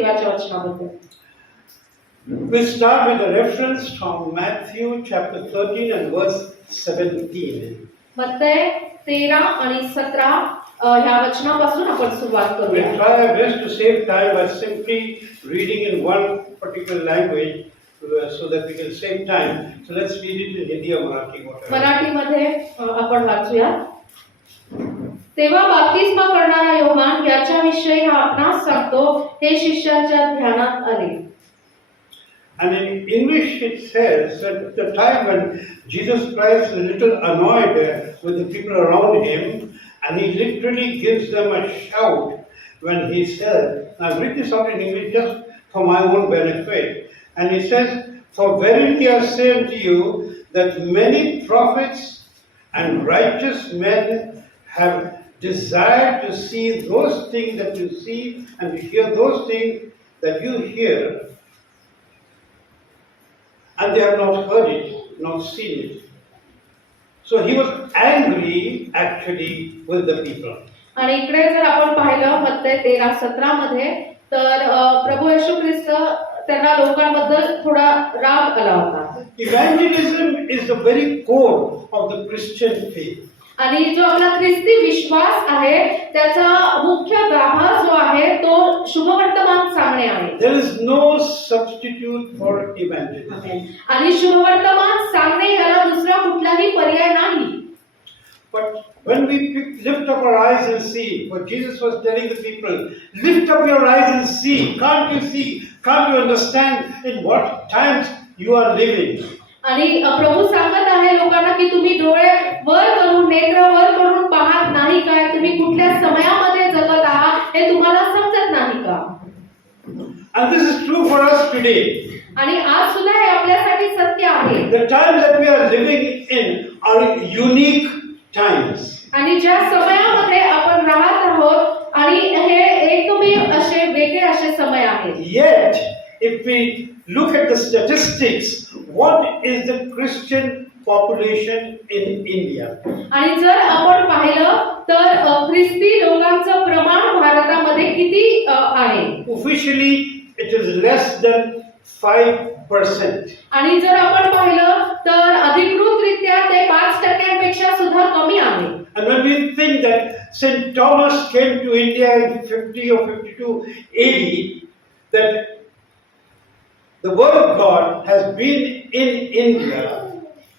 देवाच्या वचनाबद्दल. We'll start with a reference from Matthew chapter 13 and verse 17. मत्तय 13 आणि 17 ह्या वचनापासून आपण सुरुवात We'll करूया. try our best to save time by simply reading in one particular language so that we can save time. So let's read it in Hindi or Marathi, whatever. मराठीमध्ये आपण वाचूया. तेव्हा बाप्तिस्मा करणारा योहान याच्याविषयी हा आपणास सांगतो, हे शिष्यांच्या ध्यानात आले. And in English it says that at the time when Jesus Christ was a little annoyed with the people around him, and he literally gives them a shout when he said, I've written this out in English just for my own benefit, and he says, for verily I say unto you that many prophets and righteous men have desired to see those things that you see and to hear those things that you hear, and they have not heard it, not seen it. So he was angry actually with the people. आणि इकडे जर आपण पाहिलं मत्तय 13:17 मध्ये तर प्रभू येशू ख्रिस्त त्यांना लोकांबद्दल थोडा राग आला होता. Evangelism is the very core of the Christian faith. आणि जो आपला ख्रिस्ती विश्वास आहे त्याचा मुख्य गाभा जो आहे तो शुभवर्तमान सांगणे आहे. There is no substitute for evangelism. आणि शुभवर्तमान सांगणे याला दुसरा कुठलाही पर्याय नाही. But when we lift up our eyes and see, what Jesus was telling the people, lift up your eyes and see. Can't you see? Can't you understand in what times you are living? आणि प्रभू सांगत आहे लोकांना की तुम्ही डोळे वर करून नेत्र वर करून पाहत नाही काय, तुम्ही कुठल्या समयामध्ये जगत आहात हे तुम्हाला समजत नाही का. And this is true for us today. आणि आज सुद्धा हे आपल्यासाठी सत्य आहे. The times that we are living in are unique times. आणि ज्या समयामध्ये आपण राहत आहोत आणि हे एकमेव असे वेगळे असे समय आहेत. Yet, if we look at the statistics, what is the Christian population in India? आणि जर आपण पाहिलं तर ख्रिस्ती लोकांचं प्रमाण भारतामध्ये किती आहे? Officially, it is less than 5%. आणि जर आपण पाहिलं तर अधिकृतरित्या ते 5% सुद्धा कमी आहे. And when we think that St. Thomas came to India in 50 or 52 AD, that the word of God has been in India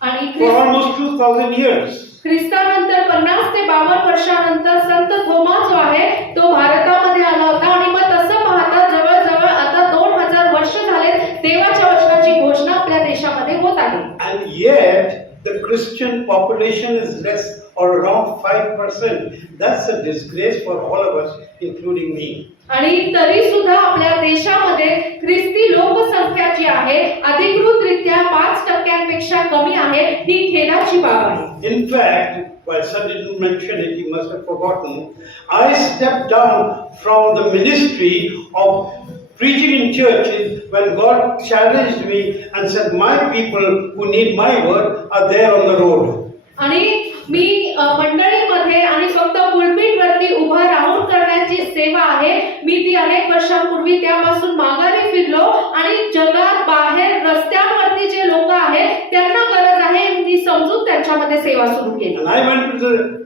आणि for almost 2000 years. ख्रिस्तानंतर 50 ते 52 वर्षानंतर संत थोमा जो आहे तो भारतामध्ये आला होता. आणि मग तसं पाहता जवळजवळ आता 2000 वर्ष झाले देवाच्या वचनाची घोषणा आपल्या देशामध्ये होत आहे. And yet the Christian population is less or around 5%. That's a disgrace for all of us, including me. आणि तरी सुद्धा आपल्या देशामध्ये ख्रिस्ती लोकसंख्या जी आहे अधिकृतरित्या 5% कमी आहे. ही खेदाची बाब आहे. In fact, while Sir didn't mention it, he must have forgotten, I stepped down from the ministry of preaching in churches when God challenged me and said, my people who need my word are there on the road. आणि मी मंडळीमध्ये आणि फक्त pulpit वरती उभा राहून करण्याची सेवा आहे. मी ती अनेक वर्षांपूर्वी त्यापासून माघारी फिरलो आणि जगात बाहेर रस्त्यांवरती जे लोक आहेत त्यांना गरज आहे मी समजून त्यांच्यामध्ये सेवा सुरू केली. And I went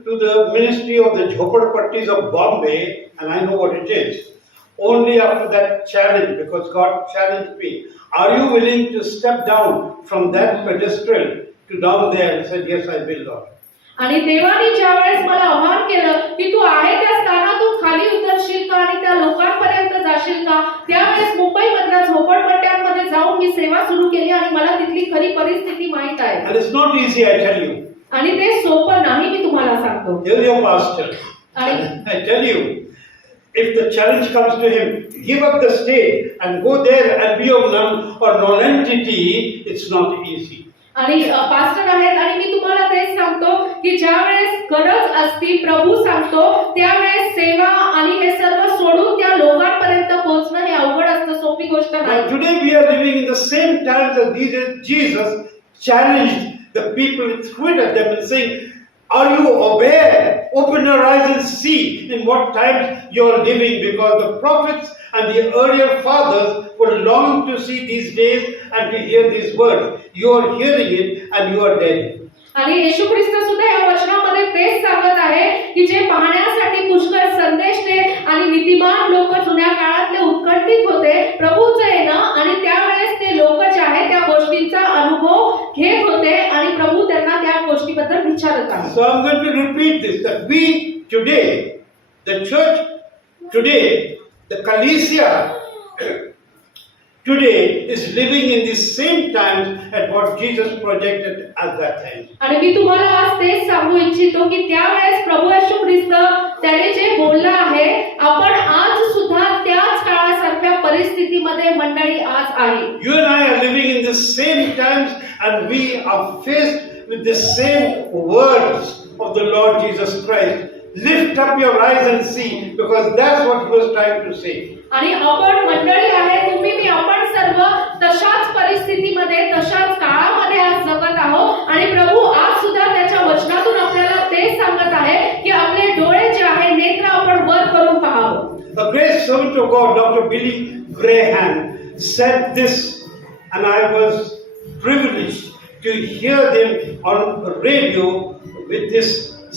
to the ministry of the Jhopadpattis of Bombay, and I know what it is. Only after that challenge, because God challenged me. Are you willing to step down from that pedestal to down there? And said, yes, I will, Lord. आणि देवाने ज्या वेळेस मला आव्हान केलं की तू आहे त्या स्थानातून खाली उतरशील का आणि त्या लोकांपर्यंत जाशील का, त्यावेळेस मुंबई मधल्या झोपडपट्ट्यांमध्ये जाऊन मी सेवा सुरू केली आणि मला तिथली खरी परिस्थिती माहित आहे. And it's not easy, I tell you. आणि ते सोपं नाही मी तुम्हाला सांगतो. Here's your pastor. आणि I tell you, if the challenge comes to him, give up the state and go there and be of none or non-entity, it's not easy. आणि pastor आहेत आणि मी तुम्हाला तेच सांगतो की ज्या वेळेस गरज असती प्रभू सांगतो त्यावेळेस सेवा आणि हे सर्व सोडून त्या लोकांपर्यंत पोहोचणं हे अवघड असतं, सोपी गोष्ट नाही. Today we are living in the same times that Jesus challenged the people, threw it at them and saying, are you aware, Open your eyes and see in what times you are living, because the prophets and the earlier fathers were longing to see these days and to hear these words. You are hearing it and you are dead. आणि येशू ख्रिस्त सुद्धा या वचनामध्ये तेच सांगत आहे की जे पाहण्यासाठी पुष्कळ संदेशने आणि नीतिमान लोक जुन्या काळातले उत्कंठित होते प्रभूचं येणं, आणि त्यावेळेस ते लोक जे आहे त्या गोष्टींचा अनुभव घेत होते आणि प्रभू त्यांना त्या गोष्टीबद्दल विचारत आहेत. So I'm going to repeat this, that we today, the church today, the ecclesia today is living in the same times at what Jesus projected at that time. आणि मी तुम्हाला आज तेच सांगू इच्छितो की त्यावेळेस प्रभू येशू ख्रिस्त त्याने जे बोललं आहे, आपण आज सुद्धा त्याच काळासारख्या परिस्थितीमध्ये मंडळी आज आहे. You and I are living in the same times, and we are faced with the same words of the Lord Jesus Christ. Lift up your eyes and see, because that's what he was trying to say. आणि आपण मंडळी आहे, तुम्ही मी आपण सर्व तशाच परिस्थितीमध्ये तशाच काळामध्ये आज जगत आहोत, आणि प्रभू आज सुद्धा त्याच्या वचनातून आपल्याला ते सांगत आहे की आपले डोळे जे आहे नेत्र आपण वर करून पाहावं. A great servant of God, Dr. Billy Graham, said this, and I was privileged to hear them on radio with this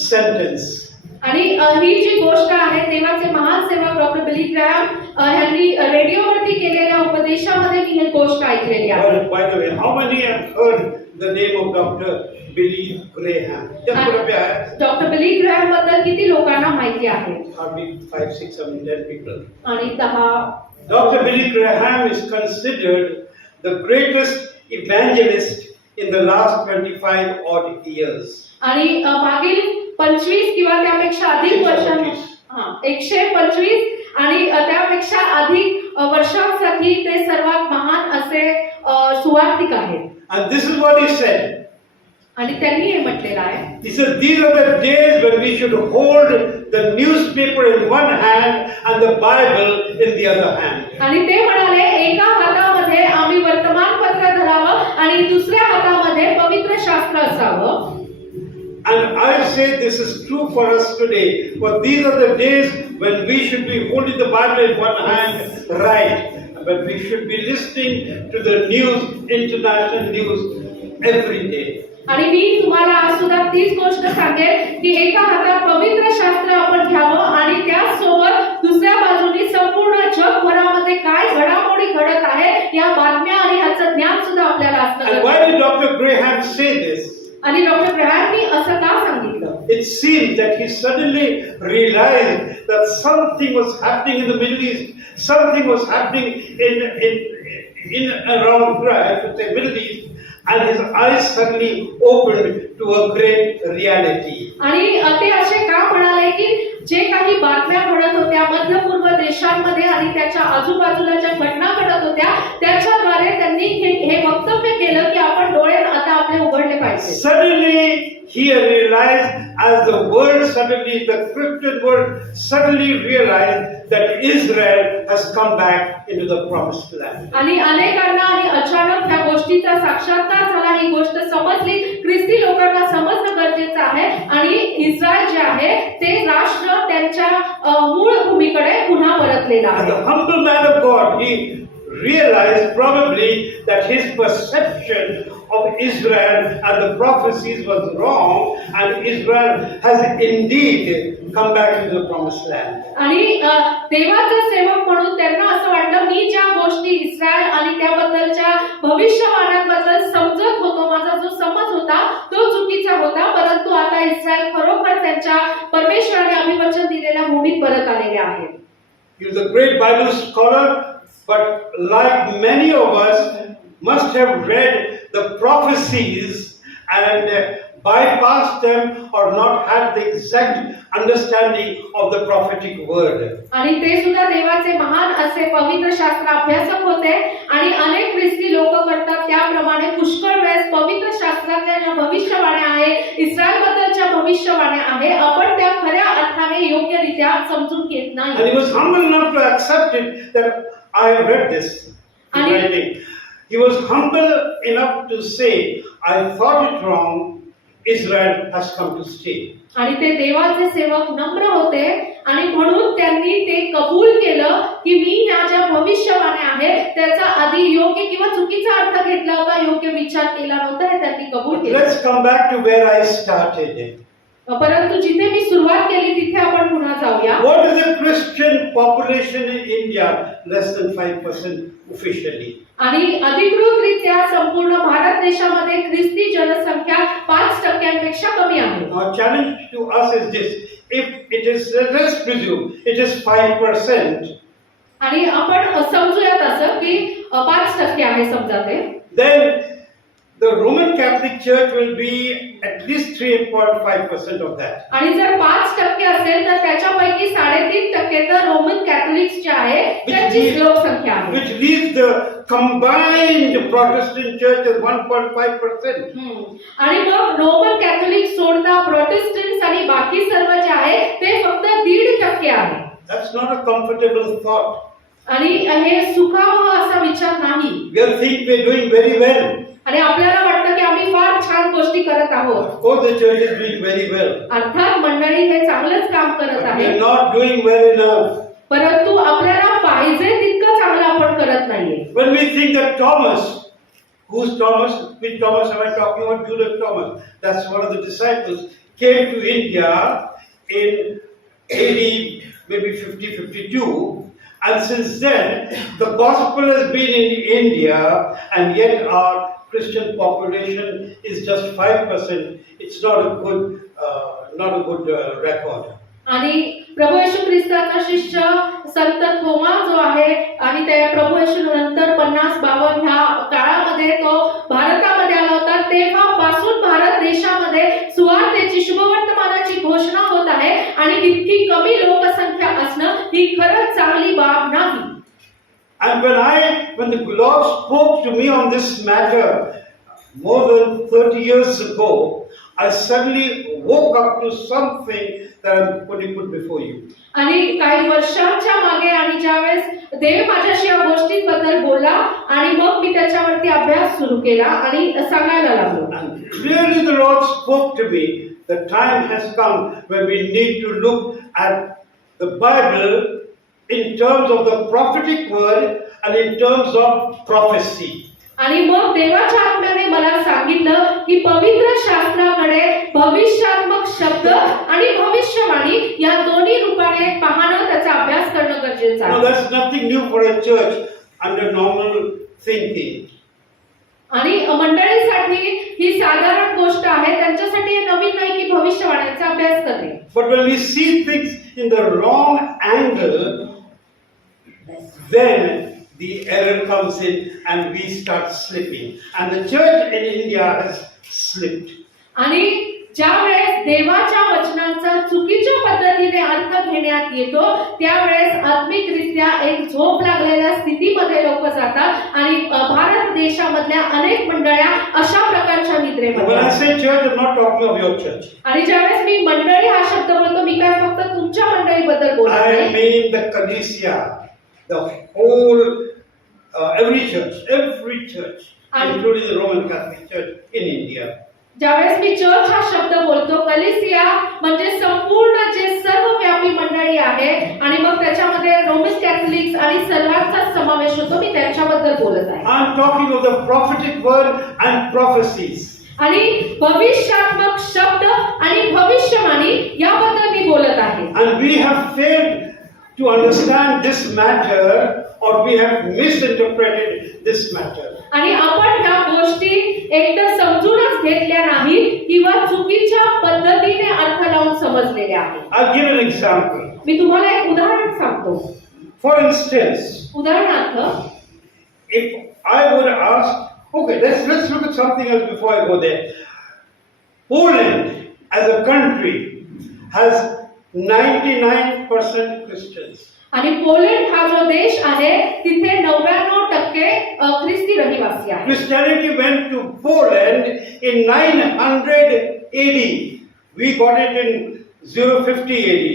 sentence. आणि ही जी गोष्ट आहे देवाचे महान सेवक डॉक्टर बिली ग्रॅम यांनी रेडिओवरती केलेल्या उपदेशामध्ये मी ही गोष्ट ऐकलेली आहे. By the way, how many have heard the name of Dr. Billy Graham? Just put up your hands. Doctor Billy Graham बद्दल किती लोकांना माहिती आहे? Hardly 5, 6, 7, 10 people. आणि 10. Dr. Billy Graham is considered the greatest evangelist in the last 25 odd years. आणि मागील 25 किंवा त्यापेक्षा अधिक वर्षांमध्ये 125 आणि त्यापेक्षा अधिक वर्षांसाठी ते सर्वात महान असे सुवार्तिक आहेत. And this is what he said. आणि त्यांनी हे म्हटलेलं आहे. He said, these are the days when we should hold the newspaper in one hand and the Bible in the other hand. आणि ते म्हणाले, एका हातामध्ये आम्ही वर्तमानपत्र धरावं आणि दुसऱ्या हातामध्ये पवित्र शास्त्र असावं. And I say this is true for us today. For these are the days when we should be holding the Bible in one hand, right? But we should be listening to the news, international news, every day. आणि मी तुम्हाला आज सुद्धा तीच गोष्ट सांगेन की एका हातात पवित्र शास्त्र आपण घ्यावं आणि त्याचसोबत दुसऱ्या बाजूने संपूर्ण जगभरामध्ये काय घडामोडी घडत आहे या बातम्या आणि याचं ज्ञान सुद्धा आपल्याला असणं And why did Dr. Graham say this? आणि डॉक्टर ग्रॅहमनी असं का सांगितलं? It seemed that he suddenly realized that something was happening in the Middle East, something was happening in around Middle East, and his eyes suddenly opened to a great reality. आणि ते असे का म्हणाले की जे काही बातम्या घडत होत्या मध्य पूर्व देशांमध्ये आणि त्याच्या आजूबाजूला ज्या घटना घडत होत्या त्याच्याद्वारे त्यांनी हे वक्तव्य केलं की आपण डोळे आता आपले उघडले पाहिजे. Suddenly he realized, as the world suddenly, the Christian world suddenly realized that Israel has come back into the promised land. आणि अनेकांना आणि अचानक त्या गोष्टीचा साक्षात्कार झाला. ही गोष्ट समजली, ख्रिस्ती लोकांना समजणं गरजेचं आहे आणि इस्रायल जे आहे ते राष्ट्र त्यांच्या मूळ भूमीकडे पुन्हा परतलेलं And आहे. the humble man of God, he realized probably that his perception of Israel and the prophecies was wrong, and Israel has indeed come back into the promised land. आणि देवाचे सेवक म्हणून त्यांना असं वाटलं मी ज्या गोष्टी इस्रायल आणि त्याबद्दलच्या भविष्यवाण्यांबद्दल समजत होतो, माझा जो समज होता तो चुकीचा होता, परंतु आता इस्रायल खरोखर त्यांच्या परमेश्वराने अभिवचन दिलेल्या भूमीत परत आलेले आहेत. He was a great Bible scholar, but like many of us must have read the prophecies and bypassed them or not had the exact understanding of the prophetic word. आणि ते सुद्धा देवाचे महान असे पवित्र शास्त्र अभ्यासक होते आणि अनेक ख्रिस्ती लोक करतात त्याप्रमाणे पुष्कळ वेळेस पवित्र शास्त्रातल्या ज्या भविष्यवाण्या आहे इस्रायल बद्दलच्या भविष्यवाण्या आहे आपण त्या खऱ्या अर्थाने योग्यरित्या समजून घेत नाही. And he was humble enough to accept it that I have read this. He was humble enough to say, I thought it wrong, Israel has come to stay. आणि ते देवाचे सेवक नम्र होते आणि म्हणून त्यांनी ते कबूल केलं की मी ह्या ज्या भविष्यवाणी आहे त्याचा आधी योग्य किंवा चुकीचा अर्थ घेतला होता, योग्य विचार केला नव्हता, हे त्यांनी कबूल केलं. Let's come back to where I started. परंतु जिथे मी सुरुवात केली तिथे आपण पुन्हा जाऊया. What is the Christian population in India? Less than 5% officially. आणि अधिकृतरित्या संपूर्ण भारत देशामध्ये ख्रिस्ती जनसंख्या 5% कमी आहे. Our challenge to us is this: if it is, let's presume, it is 5%, आणि आपण समजूयात असं की 5% आहे समजा ते, then the Roman Catholic Church will be at least 3.5% of that. आणि जर 5% असेल तर त्याच्यापैकी 3.5% तर रोमन कॅथलिक्स जे आहे त्यांची लोकसंख्या आहे. Which leaves the combined Protestant church as 1.5%. आणि मग रोमन कॅथलिक सोडता प्रोटेस्टंट्स आणि बाकी सर्व जे आहे ते फक्त 1.5% आहे. That's not a comfortable thought. आणि हे सुखावह असा विचार नाही. We think we're doing very well. आणि आपल्याला वाटतं की आम्ही फार छान गोष्टी करत आहोत. Of course, the church is doing very well. अर्थात मंडळी हे चांगलंच काम करत But आहे, we're not doing well enough. परंतु आपल्याला पाहिजे तितकं चांगलं आपण करत नाहीये. When we think that Thomas, who's Thomas? Which Thomas am I talking about? Judas Thomas. That's one of the disciples. Came to India in AD maybe 50-52. And since then, the gospel has been in India, and yet our Christian population is just 5%. It's not a good record. आणि प्रभू येशू ख्रिस्ताचा शिष्य संत थोमा जो आहे आणि त्या प्रभू येशू नंतर 50-52 ह्या काळामध्ये तो भारतामध्ये आला होता, तेव्हापासून भारत देशामध्ये सुवार्तेची शुभवर्तमानाची घोषणा होत आहे आणि इतकी कमी लोकसंख्या असणं ही खरंच चांगली बाब नाही. And when the Lord spoke to me on this matter more than 30 years ago, I suddenly woke up to something that I'm going to put before you. आणि काही वर्षांच्या मागे आणि ज्यावेळेस देव माझ्याशी या गोष्टींबद्दल बोलला आणि मग मी त्याच्यावरती अभ्यास सुरू केला आणि सांगायला लागलो. And clearly the Lord spoke to me. The time has come when we need to look at the Bible in terms of the prophetic word and in terms of prophecy. आणि मग देवाच्या आत्म्याने मला सांगितलं की पवित्र शास्त्राकडे भविष्यात्मक शब्द आणि भविष्यवाणी या दोन्ही रूपाने पाहणं, त्याचा अभ्यास करणं गरजेचं Now आहे. that's nothing new for a church under normal thinking. आणि मंडळीसाठी ही साधारण गोष्ट आहे, त्यांच्यासाठी हे नवीन नाही की भविष्यवाण्याचा अभ्यास करणे. But when we see things in the wrong angle, then the error comes in and we start slipping. And the church in India has slipped. आणि ज्यावेळेस देवाच्या वचनांचा चुकीच्या पद्धतीने अर्थ घेण्यात येतो त्यावेळेस आत्मिकरित्या एक झोप लागलेल्या स्थितीमध्ये लोक जातात आणि भारत देशामधल्या अनेक मंडळ्या अशा प्रकारच्या निद्रेमध्ये. When I say church, I'm not talking of your church. आणि ज्यावेळेस मी मंडळी हा शब्द बोलतो मी काय फक्त तुमच्या मंडळीबद्दल बोलत I नाही. mean the Ecclesia, the whole, every church, including the Roman Catholic Church in India. ज्यावेळेस मी चर्च हा शब्द बोलतो, कलिसिया म्हणजे संपूर्ण जे सर्वव्यापी मंडळी आहे आणि मग त्याच्यामध्ये रोमन कॅथलिक्स आणि सर्वांचा समावेश होतो, मी त्यांच्याबद्दल बोलत आहे. I'm talking of the prophetic word and prophecies. आणि भविष्यात्मक शब्द आणि भविष्यवाणी याबद्दल मी बोलत आहे. And we have failed to understand this matter, or we have misinterpreted this matter. आणि आपण ह्या गोष्टी एकतर समजूनच घेतल्या नाही किंवा चुकीच्या पद्धतीने अर्थ लावून समजलेल्या आहेत. I'll give an example. मी तुम्हाला एक उदाहरण सांगतो. For instance, उदाहरणार्थ, if I would ask, okay, let's look at something else before I go there. Poland as a country has 99% Christians. आणि पोलंड हा जो देश आहे तिथे 99% ख्रिस्ती रहिवासी आहेत. Christianity went to Poland in 900 AD. We got it in 050 AD.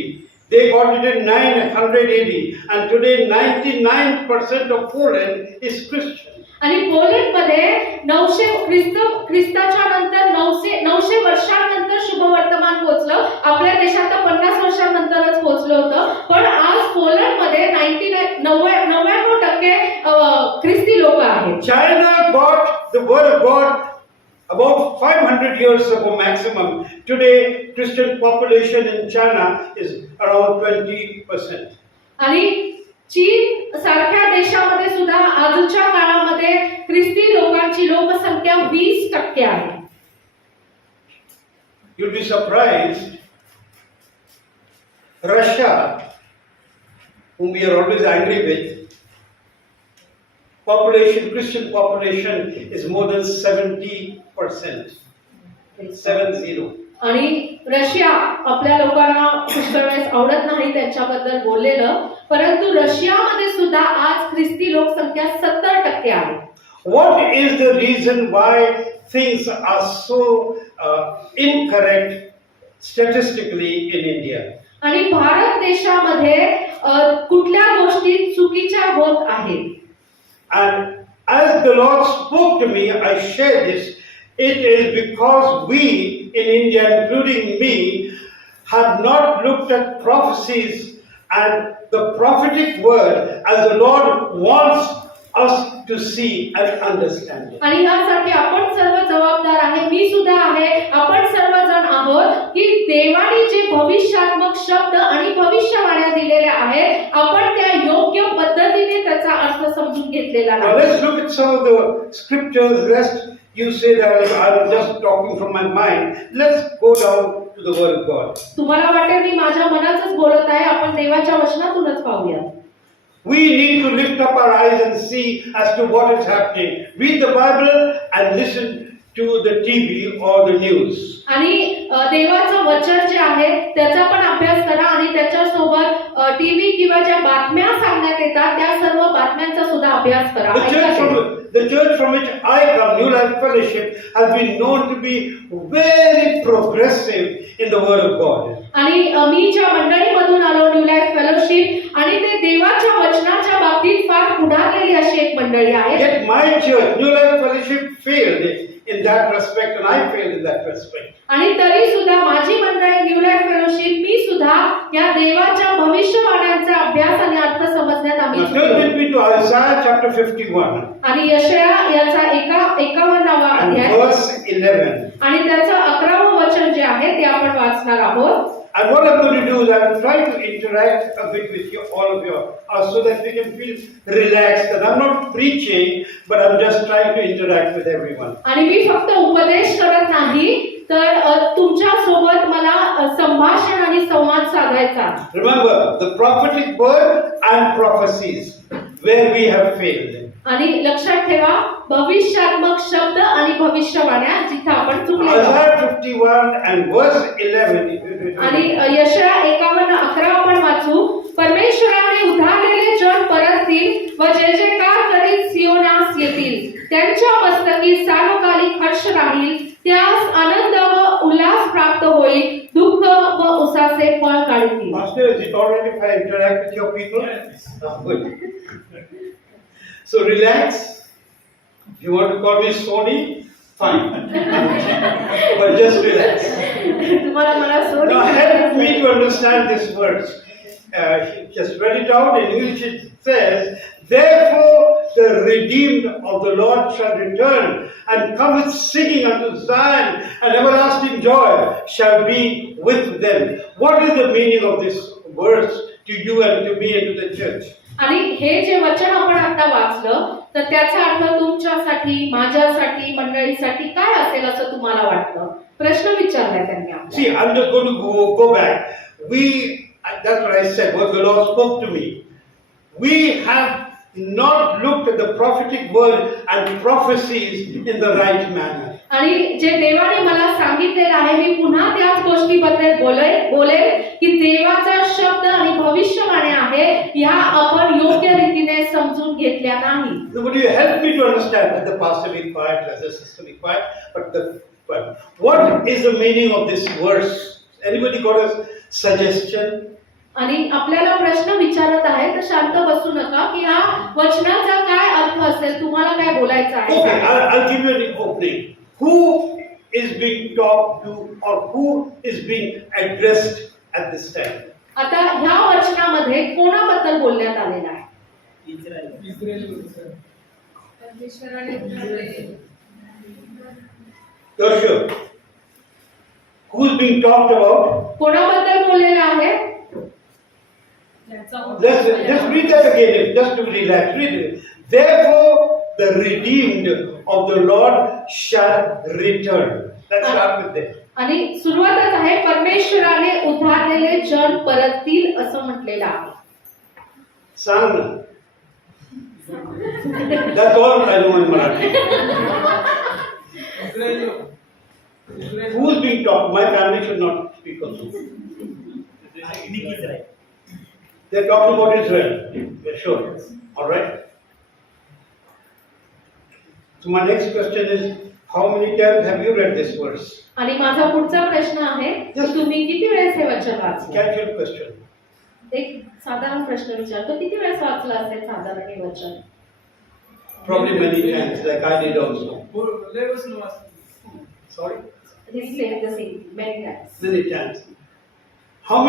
They got it in 900 AD, and today 99% of Poland is Christian. आणि पोलंडमध्ये 900 नंतर 900 वर्षांनंतर शुभवर्तमान पोहोचलं. आपल्या देशात तर 50 वर्षांनंतरच पोहोचलं होतं, पण आज पोलंडमध्ये 99% ख्रिस्ती लोक आहेत. China got the word of God about 500 years ago maximum. Today, Christian population in China is around 20%. आणि चीन सारख्या देशामध्ये सुद्धा आजच्या काळामध्ये ख्रिस्ती लोकांची लोकसंख्या 20% आहे. You'll be surprised. Russia, whom we are always angry with, population, Christian population is more than 70%. 70. आणि रशिया आपल्या लोकांना पुष्कळ वेळेस आवडत नाही त्यांच्याबद्दल बोललेलं, परंतु रशियामध्ये सुद्धा आज ख्रिस्ती लोकसंख्या 70% आहे. What is the reason why things are so incorrect statistically in India? आणि भारत देशामध्ये कुठल्या गोष्टी चुकीच्या होत आहेत? And as the Lord spoke to me, I share this. It is because we in India, including me, have not looked at prophecies and the prophetic word as the Lord wants us to see and understand it. आणि यासाठी आपण सर्व जबाबदार आहे, मी सुद्धा आहे, आपण सर्वजण आहोत की देवाने जे भविष्यात्मक शब्द आणि भविष्यवाण्या दिलेल्या आहेत, आपण त्या योग्य पद्धतीने त्याचा अर्थ समजून घेतलेला Now आहे. let's look at some of the scriptures. Lest you say that I'm just talking from my mind. Let's go down to the word of God. तुम्हाला वाटेल मी माझ्या मनातच बोलत आहे, आपण देवाच्या वचनातूनच पाहूया. We need to lift up our eyes and see as to what is happening. Read the Bible and listen to the TV or the news. आणि देवाचं वचन जे आहे त्याचा पण अभ्यास करा आणि त्याच्यासोबत टीव्ही किंवा ज्या बातम्या सांगण्यात येतात त्या सर्व बातम्यांचा सुद्धा अभ्यास करा. The church from which I come, New Life Fellowship, has been known to be very progressive in the Word of God. आणि मी ज्या मंडळीमधून आलो न्यू लाईफ फेलोशिप, आणि ते देवाच्या वचनाच्या बाबतीत फार पुढारलेली अशी एक मंडळी आहे. Yet my church, New Life Fellowship, failed in that respect, and I failed in that respect. आणि तरी सुद्धा माझी मंडळी न्यू लाईफ फेलोशिप, मी सुद्धा या देवाच्या भविष्यवाण्यांचा अभ्यास आणि अर्थ समजण्यात आम्ही Now turn with me to Isaiah chapter 51 आणि यशाया याचा 51वा and अध्याय verse 11. आणि त्याचं 11वं वचन जे आहे ते आपण वाचणार आहोत. And what I'm going to do is I'm trying to interact a bit with you, all of you, so that we can feel relaxed. And I'm not preaching, but I'm just trying to interact with everyone. आणि मी फक्त उपदेश करत नाही, तर तुमच्या सोबत मला संभाषण आणि संवाद साधायचा. Remember, the prophetic word and prophecies, where we have failed. आणि लक्षात ठेवा, भविष्यात्मक शब्द आणि भविष्यवाण्या जिथे आपण चुकलो. Isaiah 51 and verse 11. आणि यशाया 51:11 आपण वाचू. परमेश्वराने उधारलेले जन परततील व जे जे कार करीत सियोनास येतील. त्यांच्या मस्तकी सार्वकालिक हर्ष राहील, त्यास आनंद व उल्हास प्राप्त होईल, दुःख व उसाचे फळ काढतील. Pastor, is it all right if I interact with your people? Good. So relax. You want to call me Sony? Fine. But just relax. तुम्हाला मला Now help me to understand this verse. Just read it out in English. It says, "Therefore the redeemed of the Lord shall return and come with singing unto Zion, and everlasting joy shall be with them." What is the meaning of this verse to you and to me and to the church? आणि हे जे वचन आपण आता वाचलं, तर त्याचा अर्थ तुमच्यासाठी, माझ्यासाठी, मंडळीसाठी काय असेल असं तुम्हाला वाटतं? प्रश्न विचारलाय त्यांनी आपल्याला. See, I'm just going to go back. That's what I said, what the Lord spoke to me. We have not looked at the prophetic word and prophecies in the right manner. आणि जे देवाने मला सांगितलेलं आहे, मी पुन्हा त्याच गोष्टीबद्दल बोलेल की देवाचा शब्द आणि भविष्यवाण्या आहे ह्या आपण योग्य रीतीने समजून घेतल्या नाही. Would you help me to understand? Let the pastor be quiet, let the sister be quiet. But what is the meaning of this verse? Anybody got a suggestion? आणि आपल्याला प्रश्न विचारत आहे तर शांत बसू नका की हा वचनाचा काय अर्थ असेल, तुम्हाला काय बोलायचं Okay, आहे. I'll give you an opening. Who is being talked to or who is being addressed at this time? आता ह्या वचनामध्ये कोणाबद्दल बोलण्यात आलेलं आहे? You're sure? Who's being talked about? कोणाबद्दल बोललेलं आहे? Let's just read that again, just to relax. Read it. Therefore, the redeemed of the Lord shall return. Let's start with that. आणि सुरुवातच आहे, परमेश्वराने उद्धारलेले जन परततील असं म्हटलेलं आहे. Sang. That's all I know in Marathi. Who's being talked? My family should not speak also. They're talking about Israel. We're sure. All right. So my next question is, how many times have you read this verse? आणि माझा पुढचा प्रश्न आहे, Yes. तुम्ही किती वेळेस हे वचन वाचलं? Casual question. एक साधारण प्रश्न विचारतो, किती वेळेस वाचलं असेल साधारण हे वचन? Probably many times, like I did also. Sorry? He's saying the same many times. Many times. How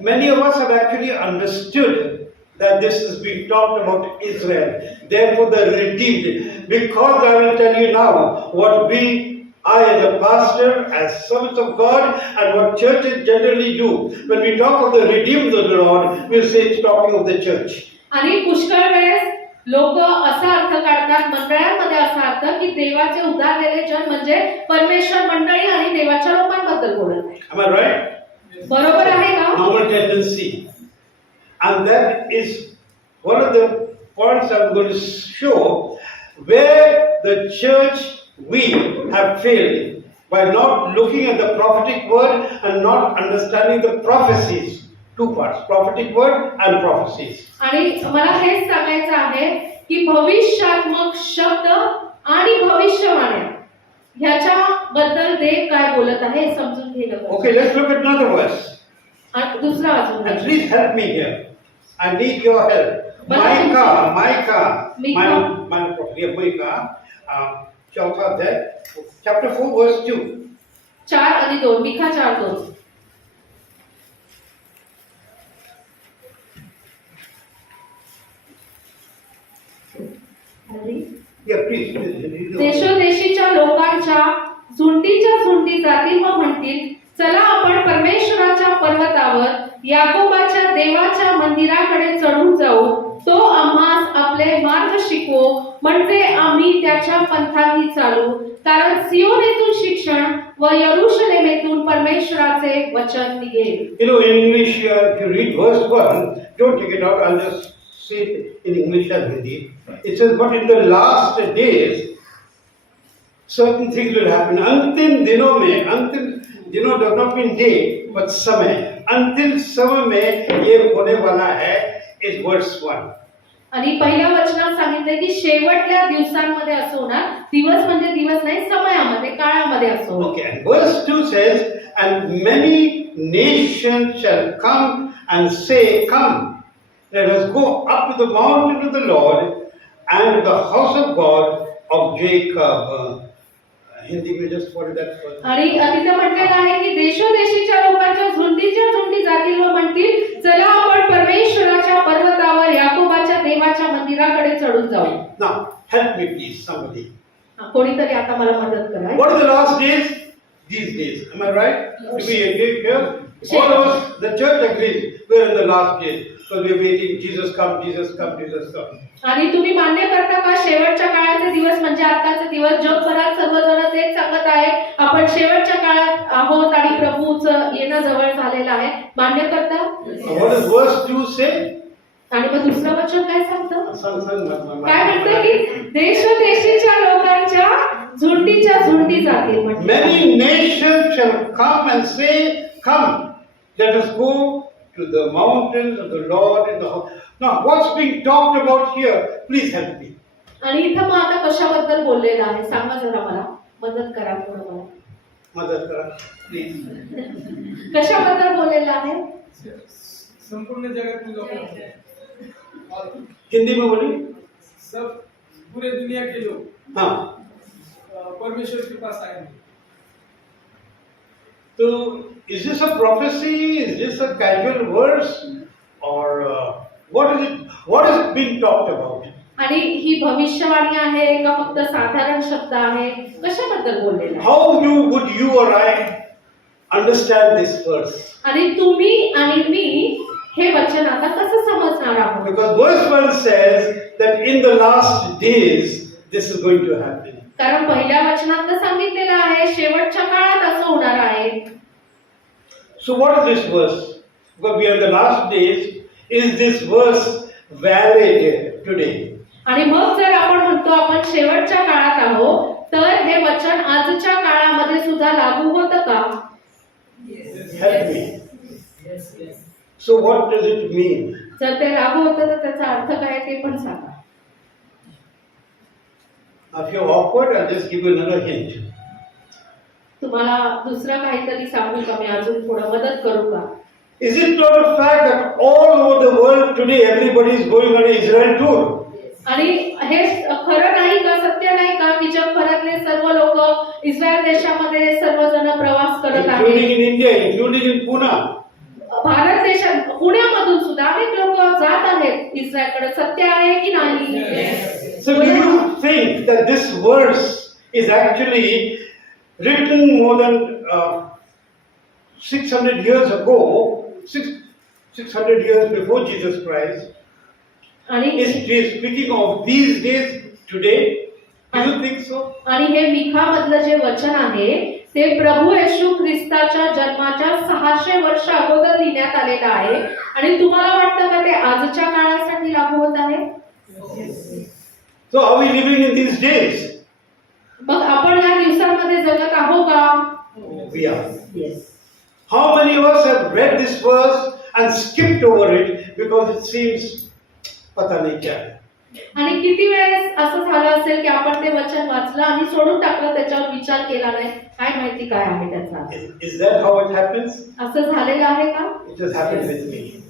many of us have actually understood that this is being talked about Israel, therefore the redeemed? Because I will tell you now what I as a pastor, as servants of God, and what churches generally do. When we talk of the redeemed of the Lord, we'll say it's talking of the church. आणि पुष्कळ वेळेस लोक असा अर्थ काढतात, मंडळांमध्ये असा अर्थ की देवाचे उद्धारलेले जन म्हणजे परमेश्वर मंडळी आणि देवाच्या लोकांबद्दल बोलत आहे. Am I right? बरोबर आहे का? Normal tendency. And that is one of the points I'm going to show where the church we have failed by not looking at the prophetic word and not understanding the prophecies. Two parts, prophetic word and prophecies. आणि मला हेच सांगायचं आहे की भविष्यात्मक शब्द आणि भविष्यवाण्या ह्याच्याबद्दल देव काय बोलत आहे हे समजून घेणं गरजेचं Okay, let's look at another verse. आहे. आणि दुसरा अजून And please help me here. I need your help. Micah, चौथा अध्याय, chapter 4, verse 2. 4 आणि 2, Milkha 4:2. Yeah, please. read it. देशोदेशीच्या लोकांच्या झुंडीच्या झुंडी जातील व म्हणतील, चला आपण परमेश्वराच्या पर्वतावर याकोबाच्या देवाच्या मंदिराकडे चढून जाऊ, तो आम्हास आपले मार्ग शिकवो, म्हणजे आम्ही त्याच्या पंथांनी चालू. कारण सियोनेतून शिक्षण व यरूशलेमेतून परमेश्वराचे वचन निघेल. You know, in English, if you read verse 1, don't take it out, I'll just say it in English and Hindi. It says, but in the last days, certain things will happen. अंतिम दिनों does not mean day, but समय. अंतिम समय में ये होने वाला है, is verse 1. आणि पहिल्या वचनात सांगितले की शेवटल्या दिवसांमध्ये असं होणार. दिवस म्हणजे दिवस नाही, समयामध्ये, काळामध्ये असं होणार. Okay, and verse 2 says, and many nations shall come and say, come, let us go up to the mountain of the Lord and to the house of God of Jacob. Hindi में just follow that first. आणि तिथे म्हटलेलं आहे की देशोदेशीच्या लोकांच्या झुंडीच्या झुंडी जातील व म्हणतील, चला आपण परमेश्वराच्या पर्वतावर याकोबाच्या देवाच्या मंदिराकडे चढून जाऊ. Now, help me please, somebody. कोणीतरी आता मला मदत करा. What are the last days? These days. Am I right? Do we agree here? All of us, the church agrees, we're in the last days. So we're waiting, Jesus come, Jesus come, Jesus come. आणि तुम्ही मान्य करता का शेवटच्या काळाचे दिवस म्हणजे आताचे दिवस? जगभरात सर्वजण तेच सांगत आहे, आपण शेवटच्या काळात आहोत आणि प्रभूचं येणं जवळ झालेलं आहे. मान्य करता? What does verse 2 say? आणि मग दुसरं वचन काय सांगतं? सांग. काय म्हणतं की देशोदेशीच्या लोकांच्या झुंडीच्या झुंडी जातील म्हणतात. Many nations shall come and say, come, let us go to the mountains of the Lord in the house. Now, what's being talked about here? Please help me. आणि इथं मग आता कशाबद्दल बोललेलं आहे सांगा जरा, मला मदत करा थोडं मला. Mother, please. कशाबद्दल बोललेलं आहे? संपूर्ण जगत में लोग और हिंदी में बोलिए। सब पूरे दुनिया के लोग हाँ, परमेश्वर के पास आएंगे। तो is this a prophecy? Is this a casual verse? Or what is it being talked about? आणि ही भविष्यवाणी आहे का फक्त साधारण शब्द आहे, कशाबद्दल बोललेला आहे? How would you or I understand this verse? आणि तुम्ही आणि मी हे वचन आता कसं समजणार आहोत? Because verse 1 says that in the last days this is going to happen. कारण पहिल्या वचनात तर सांगितलेलं आहे शेवटच्या काळात असं होणार आहे. So what is this verse? Because we are in the last days, is this verse valid today? आणि मग जर आपण म्हणतो आपण शेवटच्या काळात आहोत, तर हे वचन आजच्या काळामध्ये सुद्धा लागू होतं का? Help me. So what does it mean? जर ते लागू होतं तर त्याचा अर्थ काय ते पण सांगा. If you're awkward, I'll just give you another hint. तुम्हाला दुसरं काहीतरी सांगू का, मी अजून थोडं मदत करू का? Is it not a fact that all over the world today everybody is going on an Israel tour? आणि हे खरं नाही का, सत्य नाही का की जगभरातले सर्व लोक इस्रायल देशामध्ये सर्वजण प्रवास करत Including आहेत? in India, including in Pune. Bharat देशात पुण्यामधून सुद्धा अनेक लोक जात आहेत इस्रायलकडे. सत्य आहे की नाही? So do you think that this verse is actually written more than 600 years ago, 600 years before Jesus Christ? आणि Is speaking of these days today? Do you think so? आणि हे मिखा मधलं जे वचन आहे ते प्रभू येशू ख्रिस्ताच्या जन्माच्या 600 वर्ष अगोदर लिहिण्यात आलेलं आहे. आणि तुम्हाला वाटतं का ते आजच्या काळासाठी लागू होत आहे? So are we living in these days? मग आपण या दिवसांमध्ये जगत आहोत का? We are. How many of us have read this verse and skipped over it because it seems पता नहीं क्या है? आणि किती वेळेस असं झालं असेल की आपण ते वचन वाचलं आणि सोडून टाकलं, त्याच्यावर विचार केला नाही, काय माहिती काय आहे त्याचा. Is that how it happens? असं झालेलं आहे का? It has happened with me.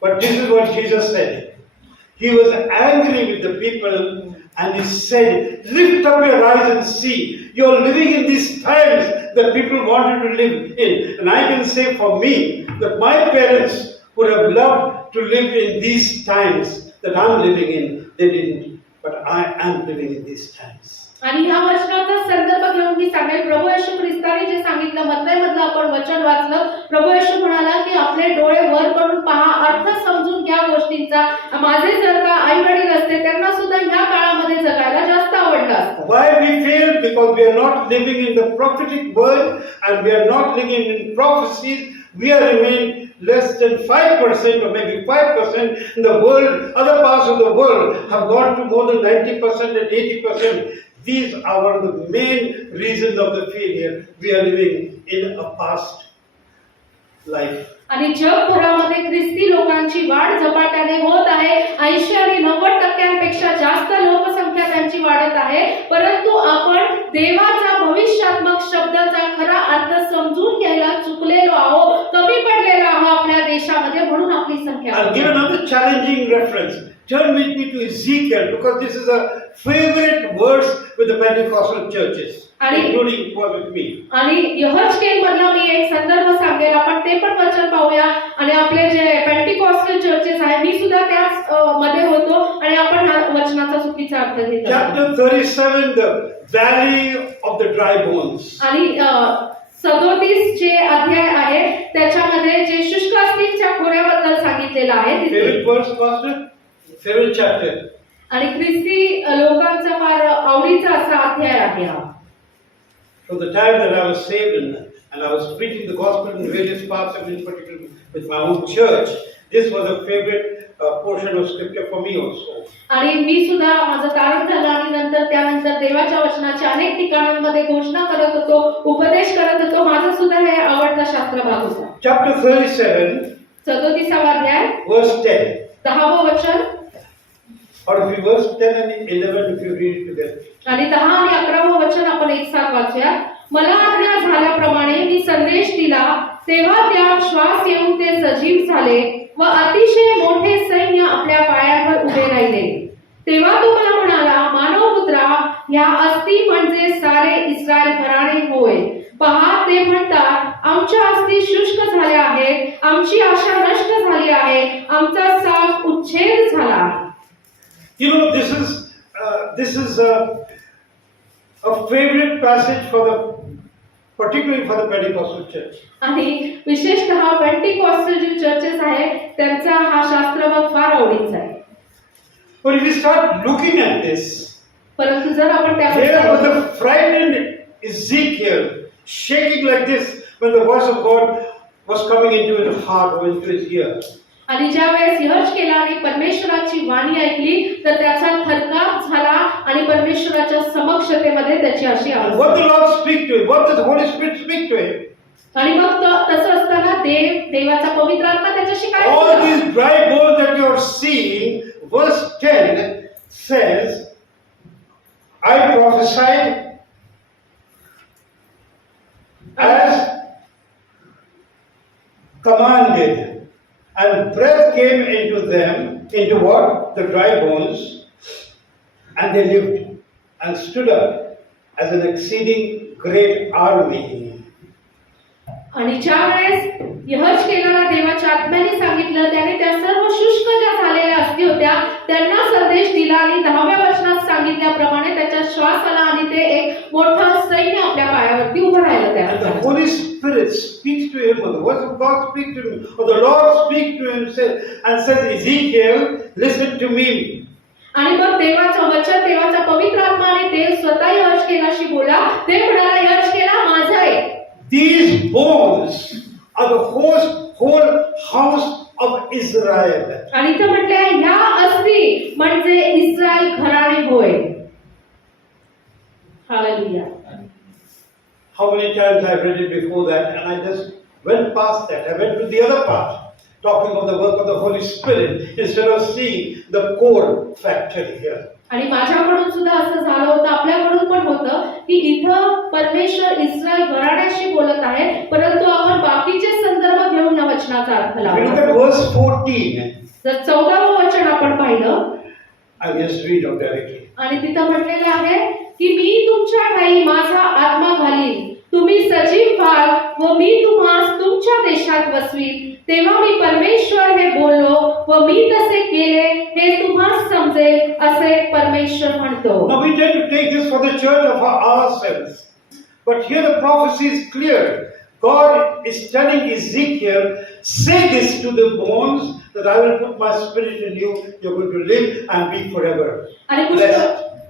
But this is what Jesus said. He was angry with the people and he said, lift up your eyes and see. You are living in these times that people wanted to live in. And I can say for me that my parents would have loved to live in these times that I'm living in. They didn't. But I am living in these times. आणि ह्या वचनाचा संदर्भ घेऊन मी सांगेल, प्रभू येशू ख्रिस्ताने जे सांगितलं, मत्तईमधलं आपण वचन वाचलं. प्रभू येशू म्हणाला की आपले डोळे वर करून पहा, अर्थ समजून घ्या गोष्टींचा. माझे जर का आई वडील असते त्यांना सुद्धा ह्या काळामध्ये जगायला जास्त आवडलं असतं. Why we fail? Because we are not living in the prophetic word and we are not living in prophecies. We are remain less than 5% or maybe 5% in the world. Other parts of the world have gone to more than 90% and 80%. These are one of the main reasons of the failure. We are living in a past life. आणि जगभरामध्ये ख्रिस्ती लोकांची वाढ झपाट्याने होत आहे. 80 आणि 90% जास्त लोकसंख्या त्यांची वाढत आहे. परंतु आपण देवाचा भविष्यात्मक शब्दाचा खरा अर्थ समजून घ्यायला चुकलेलो आहोत, कमी पडलेलो आहोत आपल्या देशामध्ये, म्हणून आपली संख्या. I'll give another challenging reference. Turn with me to Ezekiel because this is a favorite verse with the Pentecostal churches, including with me. आणि यहजकेल मधला मी एक संदर्भ सांगेल, आपण ते पण वचन पाहूया. आणि आपले जे पेंटिकॉस्टल चर्चेस आहे, मी सुद्धा त्याच मध्ये होतो आणि आपण हा वचनाचा चुकीचा अर्थ घेतो. Chapter 37, the valley of the dry bones. आणि 37 जे अध्याय आहे त्याच्यामध्ये जे शुष्क अस्थिच्या खोऱ्याबद्दल सांगितलेलं आहे. Favorite verse, Pastor? Favorite chapter? आणि ख्रिस्ती लोकांचा फार आवडीचा असा अध्याय आहे हा. From the time that I was saved and I was preaching the gospel in various parts of in particular with my own church, this was a favorite portion of scripture for me also. आणि मी सुद्धा माझं तारण झालं आणि त्यानंतर देवाच्या वचनाच्या अनेक ठिकाणांमध्ये घोषणा करत होतो, उपदेश करत होतो. माझा सुद्धा हे आवडता शास्त्र भाग होता. Chapter 37, 37 अध्याय verse 10. 10व वचन. Or if you verse 10 and 11 if you read it together. आणि 10 आणि 11व वचन आपण एक साथ वाचूया. मला आज्ञा झाल्याप्रमाणे मी संदेश दिला, तेव्हा त्या श्वास येऊन ते सजीव झाले व अतिशय मोठे सैन्य आपल्या पायावर उभे राहिले. तेव्हा तो मला म्हणाला, मानवपुत्रा, ह्या अस्थी म्हणजे सारे इस्रायल घराणे होय. पहा, ते म्हणतात, आमच्या अस्थी शुष्क झाल्या आहेत, आमची आशा नष्ट झाली आहे, आमचा साप उच्छेद झाला आहे. You know, this is a favorite passage particularly for the Pentecostal church. आणि विशेषतः पेंटिकॉस्टल जे चर्चेस आहेत त्यांचा हा शास्त्रभाग फार आवडीचा आहे. But if we start looking at this, परंतु जर आपण here was त्या the frightened Ezekiel shaking like this when the voice of God was coming into his heart or into his ear. आणि ज्या वेळेस यहोशकेलाने परमेश्वराची वाणी ऐकली तर त्याचा थरकाप झाला आणि परमेश्वराच्या समक्षतेमध्ये त्याची अशी And अवस्था. what the Lord speak to him? What does the Holy Spirit speak to him? आणि मग तसं असताना देवाचा पवित्र आत्मा त्याच्याशी काय All बोलला? these dry bones that you are seeing, verse 10 says, I prophesied as commanded, and breath came into them, into what? The dry bones, and they lived and stood up as an exceeding great army. आणि ज्या वेळेस यहोशकेलाला देवाच्या आत्म्याने सांगितलं, त्याने त्या सर्व शुष्क ज्या झालेल्या अस्थी होत्या त्यांना संदेश दिला आणि 10व्या वचनात सांगितल्याप्रमाणे त्याच्या श्वास आला आणि ते एक मोठं सैन्य आपल्या पायावरती उभं राहिलं. And the त्या Holy Spirit speaks to him, or the voice of God speaks to him, or the Lord speaks to him and says, Ezekiel, listen to me. आणि मग देवाचं वचन, देवाचा पवित्र आत्मा आणि देव स्वतः यहोशकेलाशी बोला. ते म्हणाला, यहोशकेला, माझं आहे. These bones are the whole house of Israel. आणि इथं म्हटले ह्या अस्थी म्हणजे इस्रायल घराणे होय. Hallelujah. How many times I've read it before that and I just went past that. I went to the other part, talking of the work of the Holy Spirit instead of seeing the core factor here. आणि माझ्याकडून सुद्धा असं झालं होतं, आपल्याकडून पण होतं की इथं परमेश्वर इस्रायल घराण्याशी बोलत आहे, परंतु आपण बाकीचे संदर्भ घेऊन या वचनाचा अर्थ We look लावला. at verse 14. जर 14वं वचन आपण पाहिलं I'll just read out directly. आणि तिथं म्हटलेलं आहे की मी तुमच्या ठाई माझा आत्मा घालीन, तुम्ही सजीव व्हाल व मी तुम्हास तुमच्या देशात बसवीन. तेव्हा मी परमेश्वर हे बोललो व मी तसे केले हे तुम्हास समजेल असे परमेश्वर म्हणतो. Now we tend to take this for the church of ourselves. But here the prophecy is clear. God is telling Ezekiel, say this to the bones, that I will put my spirit in you, you're going to live and be forever. आणि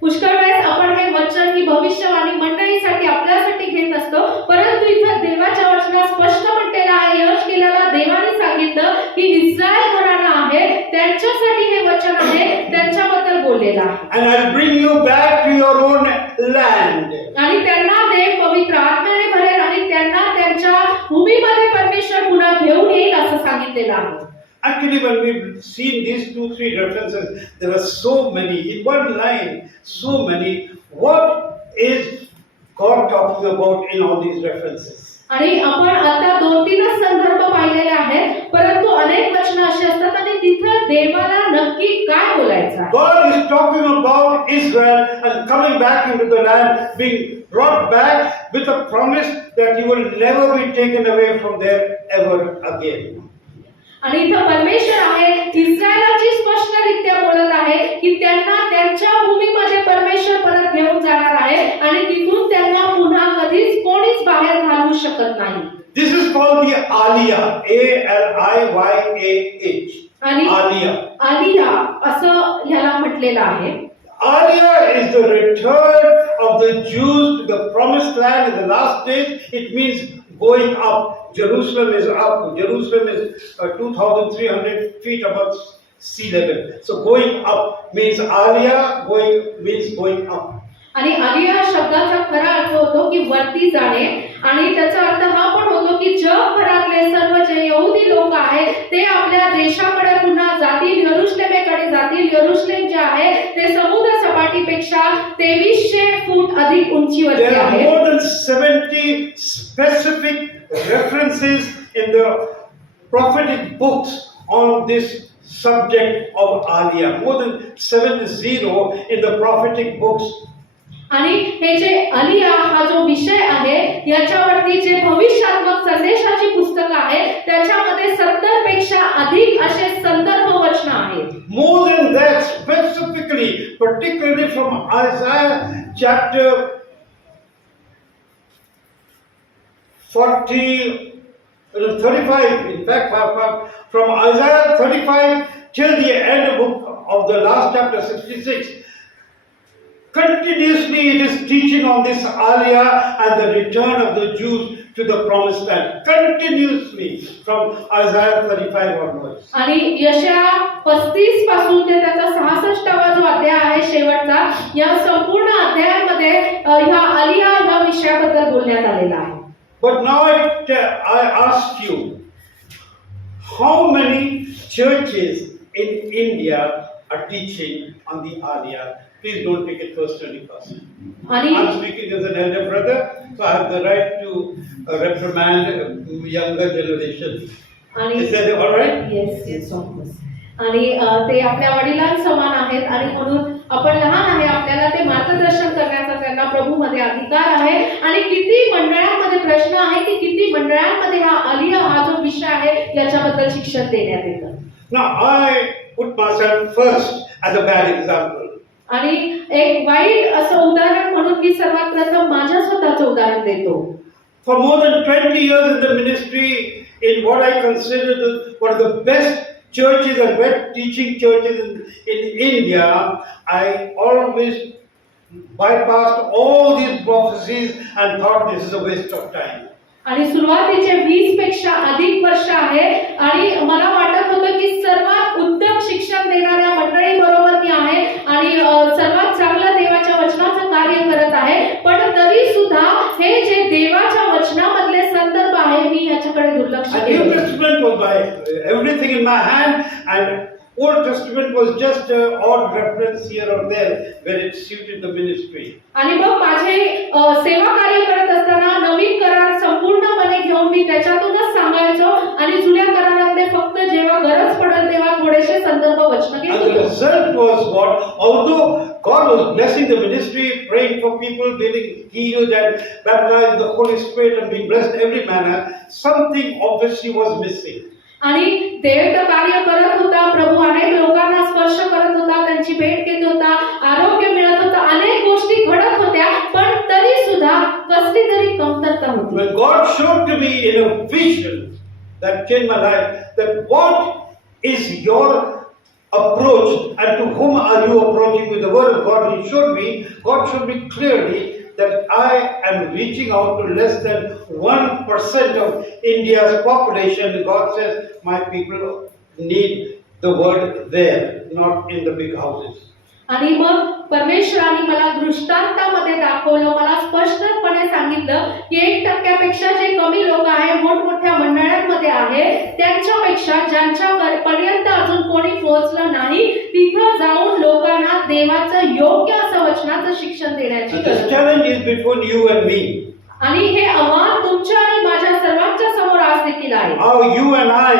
पुष्कळ वेळेस आपण हे वचन ही भविष्यवाणी मंडळीसाठी आपल्यासाठी घेत असतो, परंतु इथं देवाच्या वचनात स्पष्ट म्हटलेलं आहे, यहोशकेलाला देवाने सांगितलं की इस्रायल घराणा आहे, त्यांच्यासाठी हे वचन आहे, त्यांच्याबद्दल बोललेलं आहे. And I'll bring you back to your own land. आणि त्यांना देव पवित्र आत्म्याने भरेल आणि त्यांना त्यांच्या भूमीमध्ये परमेश्वर पुन्हा घेऊन येईल असं सांगितलेलं आहे. Actually, when we've seen these 2-3 references, there are so many, in one line, so many. What is God talking about in all these references? आणि आपण आता 2-3 संदर्भ पाहिलेले आहेत, परंतु अनेक वचन अशी असतात आणि तिथं देवाला नक्की काय बोलायचं आहे. God is talking about Israel and coming back into the land, being brought back with a promise that he will never be taken away from there ever again. आणि इथं परमेश्वर आहे, इस्रायलाची स्पष्टरित्या बोलत आहे की त्यांना त्यांच्या भूमीमध्ये परमेश्वर परत घेऊन जाणार आहे आणि तिथून त्यांना पुन्हा कधीच कोणीच बाहेर घालवू शकत नाही. This is called the Aliyah, A-L-I-Y-A-H. आणि Aliyah. आलिया असं ह्याला म्हटलेलं आहे. Aliyah is the return of the Jews to the promised land in the last days. It means going up. Jerusalem is up. Jerusalem is 2,300 feet above sea level. So going up means Aliyah, means going up. आणि आलिया शब्दाचा खरा अर्थ होतो की वरती जाणे आणि त्याचा अर्थ हा पण होतो की जगभरातले सर्व जे यहुदी लोक आहेत ते आपल्या देशाकडे पुन्हा जातील, यरूशलेमेकडे जातील. यरूशलेम जे आहे ते समुद्र सपाटीपेक्षा 2300 फूट अधिक उंचीवरती There are आहे. more than 70 specific references in the prophetic books on this subject of Aliyah. More than 70 in the prophetic books. आणि हे जे अलिया हा जो विषय आहे याच्यावरती जे भविष्यात्मक संदेशाची पुस्तकं आहेत त्याच्यामध्ये 70 पेक्षा अधिक असे संदर्भ वचन आहेत. More than that, specifically, particularly from Isaiah chapter 35, in fact, from Isaiah 35 till the end of the last chapter 66, continuously it is teaching on this Aliyah and the return of the Jews to the promised land. Continuously from Isaiah 35 onwards. आणि यशया 35 पासून ते त्याचा 66वा जो अध्याय आहे शेवटचा या संपूर्ण अध्यायामध्ये ह्या अलिया या विषयाबद्दल बोलण्यात आलेला आहे. But now I ask you, how many churches in India are teaching on the Aliyah? Please don't take it personally, Pastor. I'm speaking as an elder brother, so I have the right to reprimand younger generation. Is that all right? Yes, of course. आणि ते आपल्या वडिलांसमान आहेत आणि म्हणून आपण लहान आहे आपल्याला ते मार्गदर्शन करण्याचा त्यांना प्रभूमध्ये अधिकार आहे. आणि किती मंडळांमध्ये प्रश्न आहे की किती मंडळांमध्ये हा अलिया हा जो विषय आहे याच्याबद्दल शिक्षण देण्यात येतं. Now I put myself first as a bad example. आणि एक वाईट असं उदाहरण म्हणून मी सर्वात प्रथम माझ्या स्वतःचं उदाहरण देतो. For more than 20 years in the ministry, in what I consider one of the best churches and best teaching churches in India, I always bypassed all these prophecies and thought this is a waste of time. आणि सुरुवातीचे 20 पेक्षा अधिक वर्ष आहे आणि मला वाटत होतं की सर्वात उत्तम शिक्षण देणाऱ्या मंडळी बरोबर मी आहे आणि सर्वात चांगलं देवाच्या वचनाचं कार्य करत आहे. पण तरी सुद्धा हे जे देवाच्या वचनामधले संदर्भ आहे मी याच्याकडे दुर्लक्ष New केलं. Testament was by everything in my hand, and Old Testament was just an odd reference here or there where it suited the ministry. आणि मग माझे सेवा कार्य करत असताना नवीन करार संपूर्णपणे घेऊन मी त्याच्यातूनच सांगायचो आणि जुन्या करारातले फक्त जेव्हा गरज पडेल तेव्हा थोडेसे संदर्भ वचन घेत And the होतो. result was what? Although God was blessing the ministry, praying for people, getting healed and baptized in the Holy Spirit and being blessed every manner, something obviously was missing. आणि देव तर कार्य करत होता, प्रभू अनेक लोकांना स्पर्श करत होता, त्यांची भेट घेत होता, आरोग्य मिळत होता, अनेक गोष्टी घडत होत्या, पण तरी सुद्धा कसली तरी कमतरता होती. When God showed to me in a vision that changed my life, that what is your approach and to whom are you approaching with the word of God, God showed me clearly that I am reaching out to less than 1% of India's population. God says my people need the word there, not in the big houses. आणि मग परमेश्वराने मला दृष्टांतामध्ये दाखवलं, मला स्पष्टपणे सांगितलं की 1% जे कमी लोक आहे मोठमोठ्या मंडळांमध्ये आहे त्यांच्यापेक्षा ज्यांच्या पर्यंत अजून कोणी पोहोचलं नाही तिथं जाऊन लोकांना देवाचं योग्य असं वचनाचं शिक्षण देण्याची This गरज. challenge is between you and me. आणि हे आव्हान तुमच्या आणि माझ्या सर्वांच्या समोर आज देखील आहे. How you and I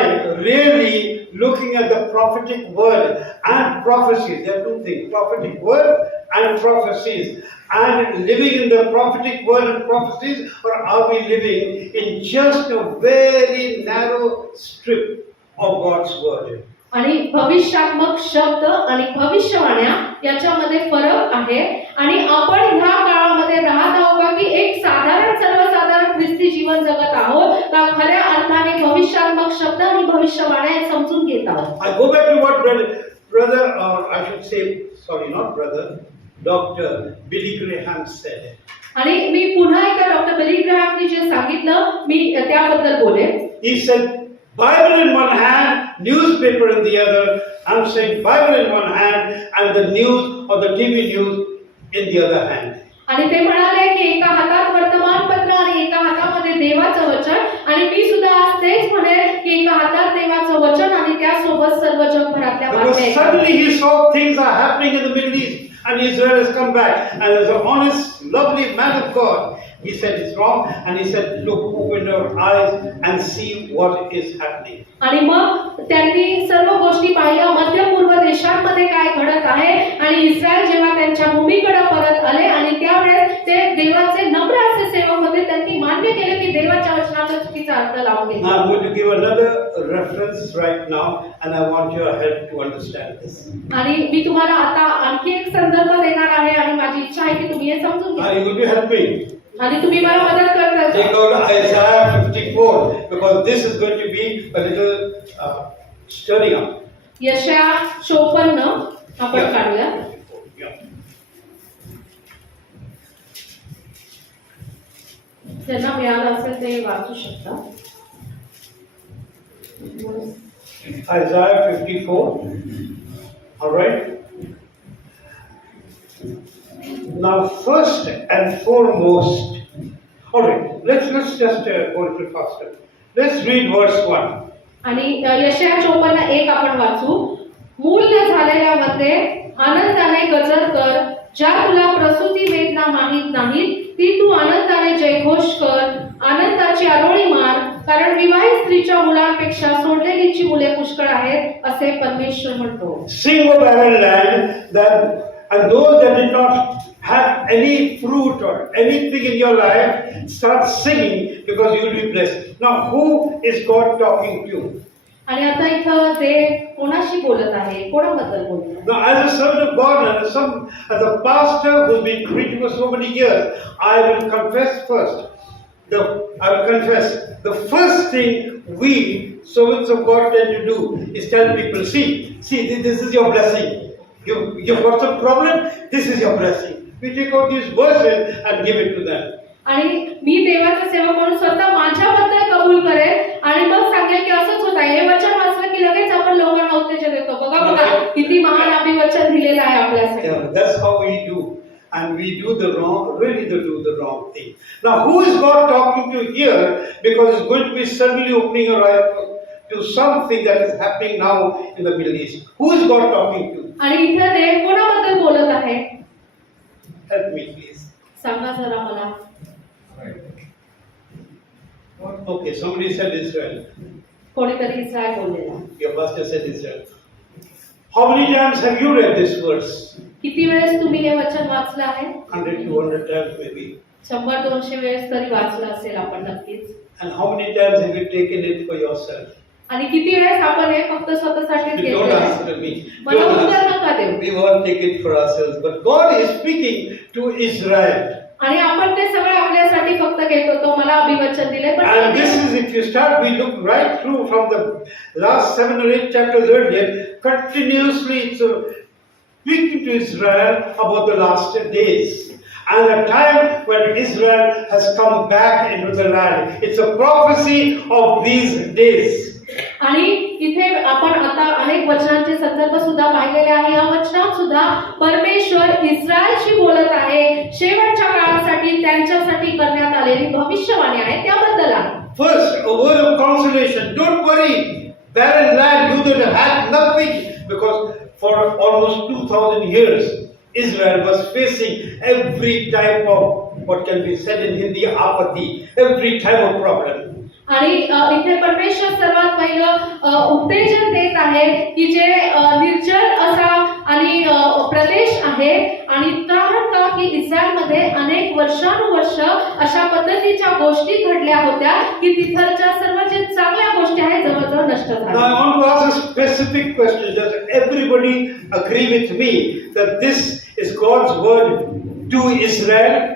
really looking at the prophetic word and prophecies. There are two things, prophetic word and prophecies. And living in the prophetic word and prophecies, or are we living in just a very narrow strip of God's word? आणि भविष्यात्मक शब्द आणि भविष्यवाण्या याच्यामध्ये फरक आहे. आणि आपण ह्या काळामध्ये राहत आहोत का की एक सर्वसाधारण ख्रिस्ती जीवन जगत आहोत का खऱ्या अर्थाने भविष्यात्मक शब्द आणि भविष्यवाण्या समजून घेत आहोत. I go back to what brother, or I should say, sorry, not brother, Dr. Billy Graham said. आणि मी पुन्हा एकदा डॉक्टर बिली ग्रॅहमने जे सांगितलं मी त्याबद्दल बोलेन. He said, Bible in one hand, newspaper in the other. I'm saying Bible in one hand and the news or the TV news in the other hand. आणि ते म्हणाले की एका हातात वर्तमानपत्र आणि एका हातामध्ये देवाचं वचन आणि मी सुद्धा आज तेच म्हणेन की एका हातात देवाचं वचन आणि त्यासोबत सर्व जगभरातल्या Because बातम्या. suddenly he saw things are happening in the Middle East and Israel has come back and there's an honest, lovely man of God. He said it's wrong, and he said, look, open your eyes and see what is happening. आणि मग त्यांनी सर्व गोष्टी पाहिल्या, मध्य पूर्व देशांमध्ये काय घडत आहे, आणि इस्रायल जेव्हा त्यांच्या भूमीकडे परत आले आणि त्यावेळेस ते देवाचे नम्र असे सेवक होते, त्यांनी मान्य केले की देवाच्या वचनाचा चुकीचा अर्थ लावून Now घेतला. I'm going to give another reference right now, and I want your help to understand this. आणि मी तुम्हाला आता आणखी एक संदर्भ देणार आहे आणि माझी इच्छा आहे की तुम्ही हे समजून घ्या You will be helping. आणि तुम्ही मला मदत करता. Take out Isaiah 54, because this is going to be a little stirring up. यशया 54 आपण काढूया. Yeah. ज्यांना मिळालं असेल ते वाचू शकता. Isaiah 54. All right. Now, first and foremost, all right. Let's just go a little faster. Let's read verse 1. आणि यशया 54:1 आपण वाचू. मूल्य झालेल्यामध्ये आनंदाने गजर कर, ज्या तुला प्रसूती वेदना माहित नाहीत ती तू आनंदाने जयघोष कर, आनंदाची आरोळी मार, कारण विवाहित स्त्रीच्या मुलांपेक्षा सोडलेलीची मुले पुष्कळ आहेत असे परमेश्वर म्हणतो. Sing, O barren land, and those that did not have any fruit or anything in your life, start singing because you will be blessed. Now, who is God talking to? आणि आता इथं ते कोणाशी बोलत आहे, कोणाबद्दल बोलत आहे? Now, as a servant of God and as a pastor who's been preaching for so many years, I will confess first. I will confess the first thing we servants of God tend to do is tell people, see, this is your blessing. You've got some problem. This is your blessing. We take out these verses and give it to them. आणि मी देवाचा सेवक म्हणून स्वतः माझ्याबद्दल कबूल करेल आणि मग सांगेल की असंच होत आहे. हे वचन वाचलं की लगेच आपण लोकांना उत्तेजन देतो. बघा किती महान अभिवचन दिलेलं आहे आपल्यासाठी. Yeah, that's how we do. And we do the wrong thing. Now, who is God talking to here? Because it's going to be suddenly opening our eyes to something that is happening now in the Middle East. Who is God talking to? आणि इथं ते कोणाबद्दल बोलत आहे? Help me, please. सांगा जरा मला. Okay, somebody said Israel. कोणीतरी Israel बोललेला. Your pastor said Israel. How many times have you read this verse? किती वेळेस तुम्ही हे वचन वाचलं आहे? 100, 200 times maybe. 100-200 वेळेस तरी वाचलं असेल आपण नक्कीच. And how many times have you taken it for yourself? आणि किती वेळेस आपण हे फक्त स्वतःसाठीच You don't घेतलं? answer me. मला Don't उत्तर answer. नका देऊ. We all take it for ourselves. But God is speaking to Israel. आणि आपण ते सगळं आपल्यासाठी फक्त घेत होतो. मला अभिवचन दिले पण And this is, if you start, we look right through from the last 7 or 8 chapters earlier, continuously it's speaking to Israel about the last days. And a time when Israel has come back into the land. It's a prophecy of these days. आणि इथे आपण आता अनेक वचनांचे संदर्भ सुद्धा पाहिलेले आहे. या वचनात सुद्धा परमेश्वर इस्रायलशी बोलत आहे. शेवटच्या काळासाठी त्यांच्यासाठी करण्यात आलेली भविष्यवाणी आहे त्याबद्दल आहे. First, a word of consolation. Don't worry, barren land, you that had nothing, because for almost 2000 years, Israel was facing every type of, what can be said in Hindi, apathy, every type of problem. आणि इथे परमेश्वर सर्वात पहिलं उत्तेजन देत आहे की जे निर्जल असा आणि प्रदेश आहे. आणि कारण का की इस्रायलमध्ये अनेक वर्षानुवर्ष अशा पद्धतीच्या गोष्टी घडल्या होत्या की तिथलच्या सर्व जे चांगल्या गोष्टी आहेत जवळजवळ नष्ट Now I झाल्या. want to ask a specific question. Does everybody agree with me that this is God's word to Israel?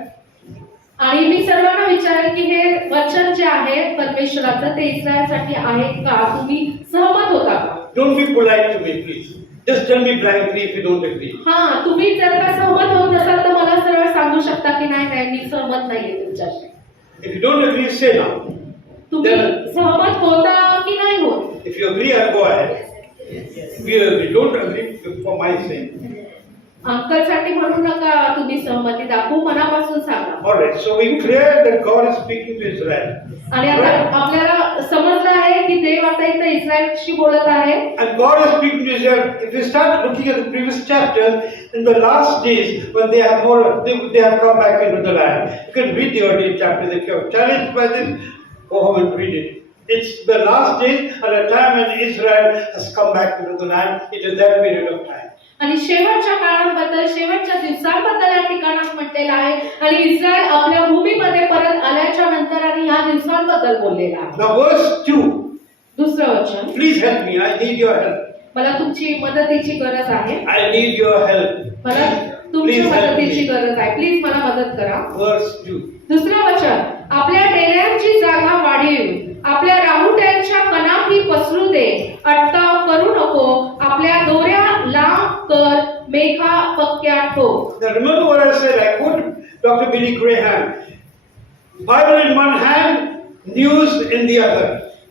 आणि मी सर्वांना विचारेन की हे वचन जे आहे परमेश्वराचं ते इस्रायलसाठी आहे का? तुम्ही सहमत होता का? Don't be polite to me, please. Just tell me blankly if you don't agree. हा, तुम्ही जर का सहमत होत नसाल तर मला सरळ सांगू शकता की नाही मी सहमत नाहीये तुमच्याशी. If you don't agree, say now. तुम्ही सहमत होता की नाही होत? If you agree, I'll go ahead. If you agree, don't agree for my sake. अंकलसाठी म्हणू नका तुम्ही सहमती दाखवू, मनापासून सांगा. All right. So we clear that God is speaking to Israel. आणि आता आपल्याला समजलं आहे की देव आता इथे इस्रायलशी बोलत आहे. And God is speaking to Israel. If you start looking at the previous chapter, in the last days when they have come back into the land. You can read the earlier chapter. If you are challenged by this, go home and read it. It's the last days and a time when Israel has come back into the land. It is that period of time. आणि शेवटच्या काळाबद्दल शेवटच्या दिवसांबद्दल या ठिकाणात म्हटलेलं आहे आणि Israel आपल्या भूमीमध्ये परत आल्याच्या नंतर आणि ह्या दिवसांबद्दल बोललेला आहे. Now verse 2. दुसरं वचन, Please help me. I need your help. मला तुमची मदतीची गरज आहे. I need your help. मला तुमची Please help मदतीची me. गरज आहे. प्लीज मला मदत करा. Verse 2. दुसरं वचन, आपल्या डेऱ्यांची जागा वाढीव, आपल्या राहुट्यांच्या कणाही पसरू दे, अटकाव करू नको, आपल्या दोऱ्या लांब कर, मेघा पक्क्या ठोक. Now remember what I said. I quoted Dr. Billy Graham. Bible in one hand, news in the other.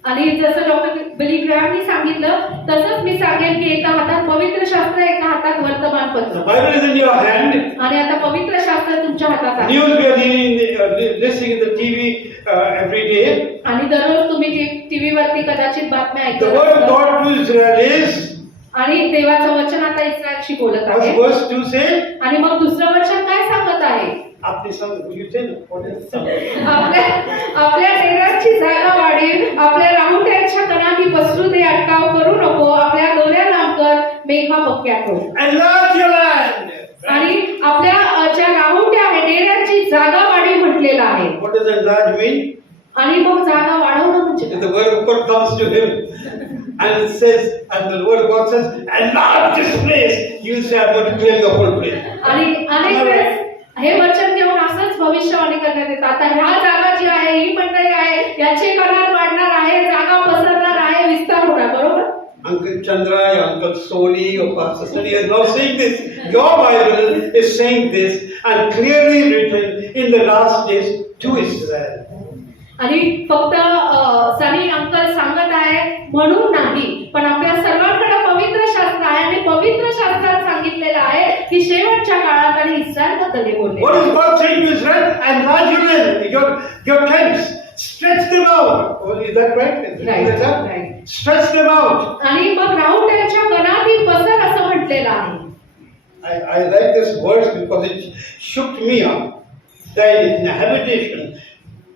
आणि जसं डॉक्टर बिली ग्रॅहमनी सांगितलं तसंच मी सांगेन की एका हातात पवित्र शास्त्र, एका हातात The वर्तमानपत्र. Bible is in your hand. आणि आता पवित्र शास्त्र तुमच्या हातात आहे. News we are listening in the TV every day. आणि दररोज तुम्ही टीव्ही वरती कदाचित बातम्या The word of ऐकता. God to Israel is. आणि देवाचं वचन आता इस्रायलशी बोलत What's आहे. verse 2 say? आणि मग दुसरं वचन काय सांगत आहे? आपली सांग. You say no. What is it? आपल्या डेऱ्यांची जागा वाढेल, आपल्या राहुट्यांच्या कणाही पसरू दे, अटकाव करू नको, आपल्या दोऱ्या लांब कर, मेघा पक्क्या ठोक. Enlarge your land. आणि आपल्या ज्या राहुट्या आहे डेऱ्यांची जागा वाढीव म्हटलेलं आहे. What does enlarge mean? आणि मग जागा वाढवणं म्हणजे If the word of God comes to him and it says, and the word of God says, enlarge this place, you say, I'm going to clear the whole place. आणि अनेक वेळेस हे वचन घेऊन असंच भविष्यवाणी करण्यात येतं. आता ह्या जागा जी आहे, ही मंडळी आहे, याचे कणात वाढणार आहे, जागा पसरणार आहे, विस्तार होणार. बरोबर? Uncle Chandra, Uncle Soni, or Pastor Soni is now saying this. Your Bible is saying this and clearly written in the last days to Israel. आणि फक्त सनी अंकल सांगत आहे म्हणून नाही, पण आपल्या सर्वांकडे पवित्र शास्त्र आहे आणि पवित्र शास्त्रात सांगितलेलं आहे की शेवटच्या काळात आणि इस्रायल बद्दल बोलले. What is God saying to Israel? Enlarge your land, your tents, stretch them out. Oh, is that right? Right. Stretch them out. आणि मग राहुट्यांच्या कणाही पसर असं म्हटलेलं आहे. I like this verse because it shook me up. The habitation.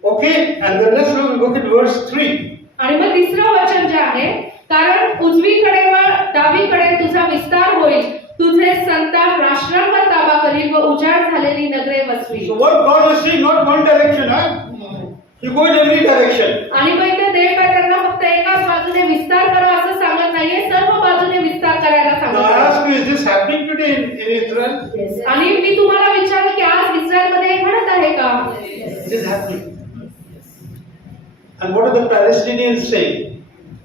Okay, and then let's look at verse 3. आणि मग तिसरं वचन जे आहे, कारण उजवीकडे व डावीकडे तुझा विस्तार होईल, तुझे संतान राष्ट्रांवर ताबा करील व उजाड झालेली नगरे वसवी. So what God is saying, not one direction, huh? You go in every direction. आणि मग ते देव काय त्यांना फक्त एकाच बाजूने विस्तार करा असं सांगत नाहीये, सर्व बाजूने विस्तार करायला Now सांगत I आहे. ask you, is this happening today in Israel? आणि मी तुम्हाला विचारलं की आज इस्रायलमध्ये हे घडत आहे का? It is happening. And what are the Palestinians saying?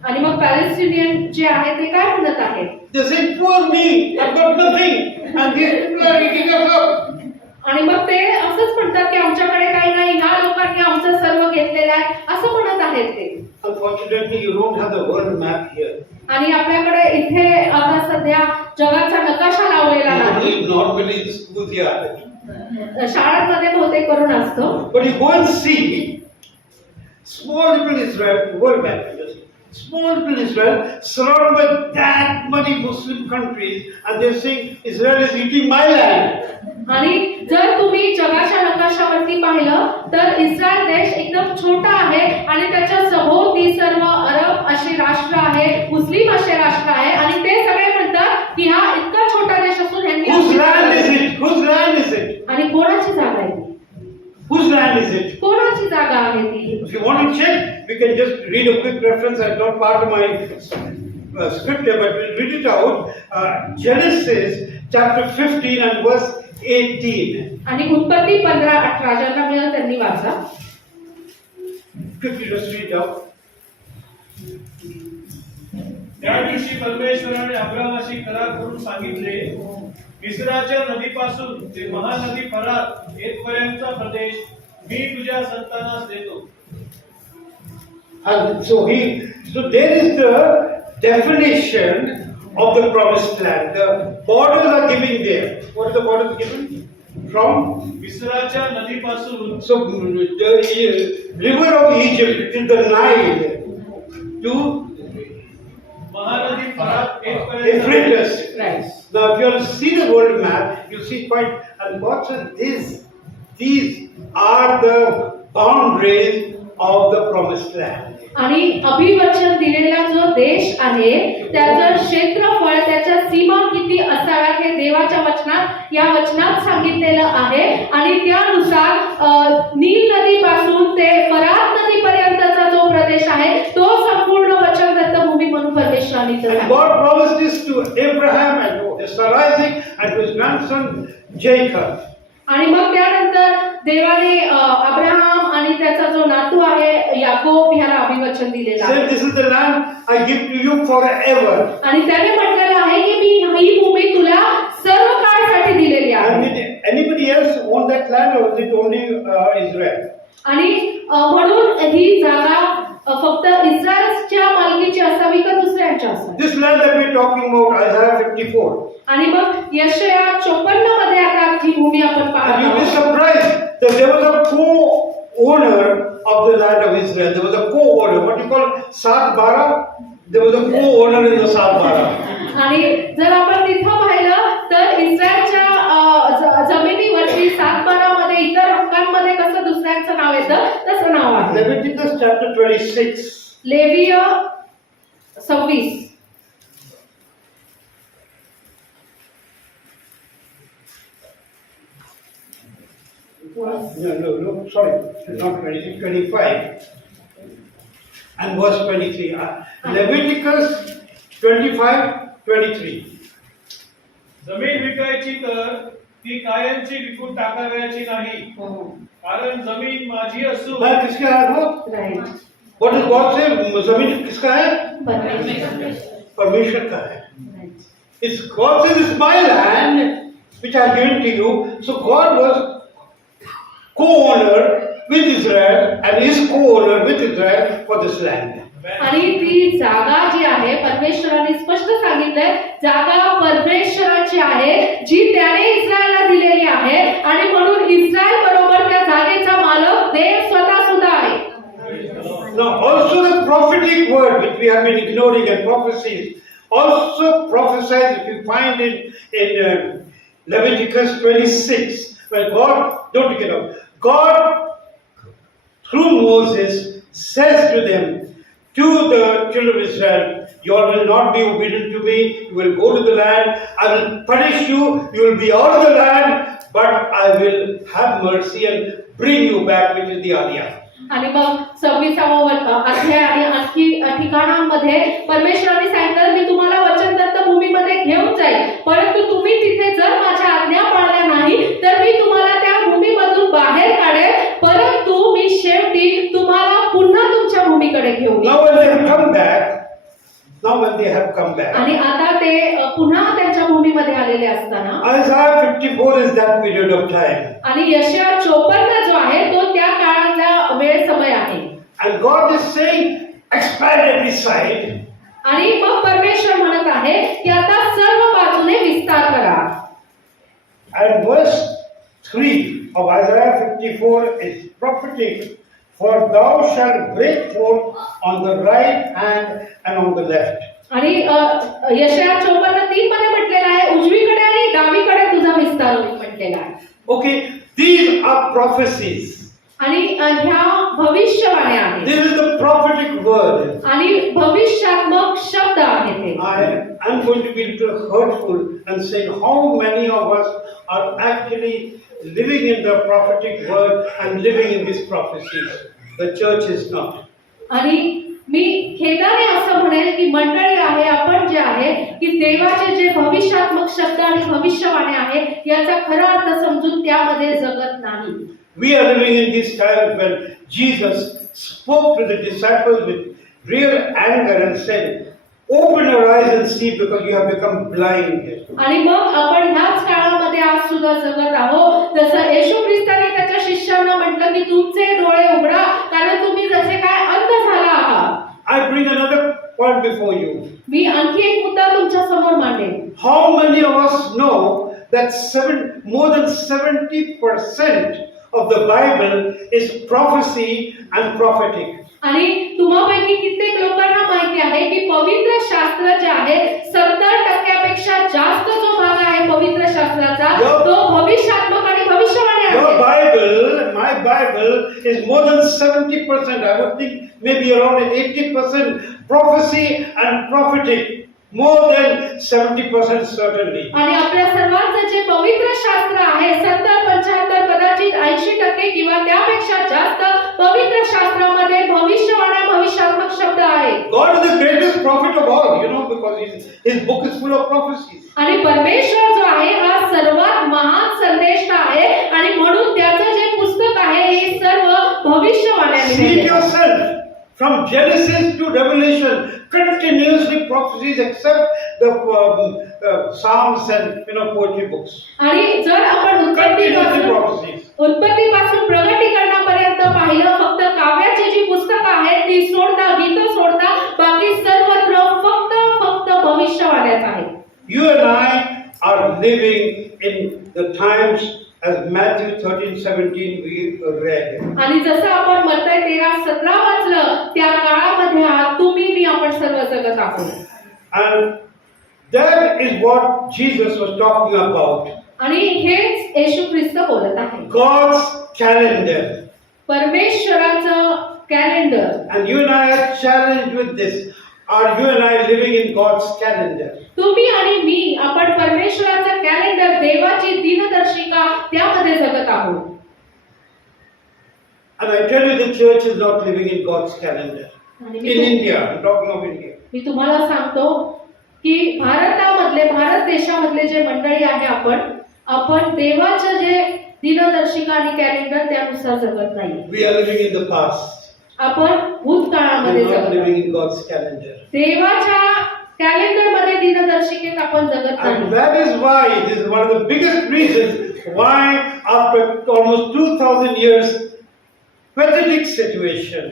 आणि मग पॅलेस्टिनियन जे आहे ते काय म्हणत आहेत? They say, poor me, I've got nothing. And these people are eating us up. आणि मग ते असंच म्हणतात की आमच्याकडे काही नाही, ह्या लोकांनी आमचं सर्व घेतलेलं आहे असं म्हणत आहेत ते. Unfortunately, you don't have the world map here. आणि आपल्याकडे इथे आता सध्या जगाचा नकाशा लावलेला नाही. Normally the schools here. शाळांमध्ये बहुतेक करून असतो. But you go and see small little Israel, world map. Small little Israel surrounded by that many Muslim countries, and they're saying Israel is eating my land. आणि जर तुम्ही जगाच्या नकाशावरती पाहिलं तर इस्रायल देश एकदम छोटा आहे आणि त्याच्या सभोवती सर्व अरब अशी राष्ट्र आहे, मुस्लिम असे राष्ट्र आहे आणि ते सगळे म्हणतात की हा इतका छोटा देश असून Whose land is it? Whose land is it? आणि कोणाची जागा आहे ती? Whose land is it? कोणाची जागा आहे ती? If you want to check, we can just read a quick reference. It's not part of my scripture, but we'll read it out. Genesis chapter 15 and verse 18. आणि उत्पत्ती 15:18 ज्यांना मिळेल त्यांनी वाचा. Quickly just read it out. त्या दिवशी परमेश्वराने अब्रामाशी करार करून सांगितले, मिस्राच्या नदीपासून ते महानदी फरात येथपर्यंतचा प्रदेश मी तुझ्या संतानास देतो. And so there is the definition of the promised land. The borders are given there. What are the borders given? From मिस्राच्या नदीपासून so the river of Egypt in the Nile to Mahanadi फरात Euphrates. Right. Now, if you see the world map, you see quite, and what is these are the boundaries of the promised land. आणि अभिवचन दिलेला जो देश आहे त्याचं क्षेत्रफळ त्याच्या सीमा किती असाव्यात हे देवाच्या वचनात या वचनात सांगितलेलं आहे आणि त्यानुसार नील नदीपासून ते फरात नदीपर्यंतचा जो प्रदेश आहे तो संपूर्ण वचनदत्त भूमी म्हणून परमेश्वराने And दिला. God promised this to Abraham and to his son Isaac and to his grandson Jacob. आणि मग त्यानंतर देवाने अब्राहम आणि त्याचा जो नातू आहे याकोब ह्याला अभिवचन दिलेलं आहे. Said, this is the land I give to you forever. आणि त्याने म्हटलेलं आहे की मी ही भूमी तुला सर्व काळासाठी दिलेली And आहे. did anybody else own that land or was it only Israel? आणि म्हणून ही जागा फक्त इस्रायलच्या मालकीची असावी का दुसऱ्यांच्या असावी. This land that we're talking about, Isaiah 54. आणि मग यशया 54 मध्ये आता ही भूमी आपण पाहत And you'll be आहोत. surprised that there was a co-owner of the land of Israel. There was a co-owner. What you call Sat Bara? There was a co-owner in the Sat Bara. आणि जर आपण तिथं पाहिलं तर इस्रायलच्या जमिनीवरती 7-12 मध्ये इतर हक्कांमध्ये कसं दुसऱ्यांचं नाव येतं तसं नाव आहे. Leviticus chapter 26. लेवीय 26. No, sorry, it's not 26, 25. And verse 23. Leviticus 25, 23. जमीन विकायची तर ती कायमची विकून टाकाव्याची नाही, कारण जमीन माझी असून मैं किसके हाथ हो? Right. What does God say? जमीन किसका है? परमेश्वर का है. It's God says it's my land which I have given to you. So God was co-owner with Israel and is co-owner with Israel for this land. आणि ती जागा जी आहे परमेश्वराने स्पष्ट सांगितलंय जागा परमेश्वराची आहे जी त्याने इस्रायलला दिलेली आहे आणि म्हणून इस्रायल बरोबर त्या जागेचा मालक देव स्वतः सुद्धा आहे. Now also the prophetic word which we have been ignoring and prophecies also prophesied, if you find in Leviticus 26, where God, don't get up, God through Moses says to them, to the children of Israel, you all will not be obedient to me, you will go to the land, I will punish you, you will be out of the land, but I will have mercy and bring you back, which is the Aliyah. आणि मग 26वा अध्याय आणि आणखी ठिकाणांमध्ये परमेश्वराने सांगितलं मी तुम्हाला वचनदत्त भूमीमध्ये घेऊन जाईल परंतु तुम्ही तिथे जर माझ्या आज्ञा पाळल्या नाही तर मी तुम्हाला त्या भूमीमधून बाहेर काढेल परंतु मी शेवटी तुम्हाला पुन्हा तुमच्या भूमीकडे घेऊन येईन. Now when they have come back, आणि आता ते पुन्हा त्यांच्या भूमीमध्ये आलेले असताना Isaiah 54 is that period of time. आणि यशया 54 जो आहे तो त्या काळातला वेळ समय आहे. And God is saying, expand every side. आणि मग परमेश्वर म्हणत आहे की आता सर्व बाजूने विस्तार करा. And verse 3 of Isaiah 54 is prophetic. For thou shalt break forth on the right hand and on the left. आणि यशया 54:3 मध्ये म्हटलेलं आहे उजवीकडे आणि डावीकडे तुझा विस्तार होईल म्हटलेला आहे. Okay, these are prophecies. आणि ह्या भविष्यवाण्या आहेत. This is the prophetic word. आणि भविष्यात्मक शब्द आहेत हे. I am going to be a little hurtful and saying how many of us are actually living in the prophetic word and living in these prophecies. The church is not. आणि मी खेदाने असं म्हणेल की मंडळी आहे आपण जे आहे की देवाचे जे भविष्यात्मक शब्द आणि भविष्यवाणी आहे याचा खरा अर्थ समजून त्यामध्ये जगत नाही. We are living in these times when Jesus spoke to the disciples with real anger and said, open your eyes and see because you have become blind. आणि मग आपण ह्याच काळामध्ये आज सुद्धा जगत आहोत जसं येशू ख्रिस्ताने त्याच्या शिष्यांना म्हटलं की तुमचे डोळे उघडा कारण तुम्ही जसे काय अंध झाला आहात. I bring another point before you. मी आणखी एक मुद्दा तुमच्या समोर मांडेन. How many of us know that more than 70% of the Bible is prophecy and prophetic? आणि तुम्हापैकी कित्येक लोकांना माहिती आहे की पवित्र शास्त्र जे आहे 70% जास्त जो भाग आहे पवित्र शास्त्राचा तो भविष्यात्मक आणि भविष्यवाणी Your आहे. Bible, my Bible, is more than 70%. I would think maybe around 80% prophecy and prophetic. More than 70% certainly. आणि आपल्या सर्वांचं जे पवित्र शास्त्र आहे 70-75 कदाचित 80% किंवा त्यापेक्षा जास्त पवित्र शास्त्रामध्ये भविष्यवाण्या भविष्यात्मक शब्द आहेत. God is the greatest prophet of all, because his book is full of prophecies. आणि परमेश्वर जो आहे हा सर्वात महान संदेश आहे आणि म्हणून त्याचं जे पुस्तक आहे हे सर्व भविष्यवाण्याने See it लिहिलेलं आहे. yourself. From Genesis to Revelation, continuously prophecies except the Psalms and poetry books. आणि जर आपण Continuously prophecies. उत्पत्तीपासून प्रगटीकरणापर्यंत पाहिलं फक्त काव्याची जी पुस्तकं आहेत ती सोडता गीतं सोडता बाकी सर्वत्र फक्त भविष्यवाण्याच आहे. You and I are living in the times as Matthew 13:17 we read. आणि जसं आपण मत्तई 13:17 वाचलं त्या काळामध्ये आहात तुम्ही मी आपण सर्व जगत आहोत. And that is what Jesus was talking about. आणि हेच येशू ख्रिस्त बोलत आहे. God's calendar. परमेश्वराचं calendar. And you and I are challenged with this. Are you and I living in God's calendar? तुम्ही आणि मी आपण परमेश्वराचं कॅलेंडर देवाची दिनदर्शिका त्यामध्ये जगत आहोत. And I tell you the church is not living in God's calendar. आणि In India, I'm talking of India. मी तुम्हाला सांगतो की भारत देशामधले जे मंडळी आहे आपण देवाचं जे दिनदर्शिका आणि कॅलेंडर त्यानुसार जगत नाही. We are living in the past. आपण भूतकाळामध्ये We are not जगत living आहोत. in God's calendar. देवाच्या कॅलेंडर मध्ये दिनदर्शिकेत आपण जगत And नाही. that is why, this is one of the biggest reasons why after almost 2000 years, pathetic situation,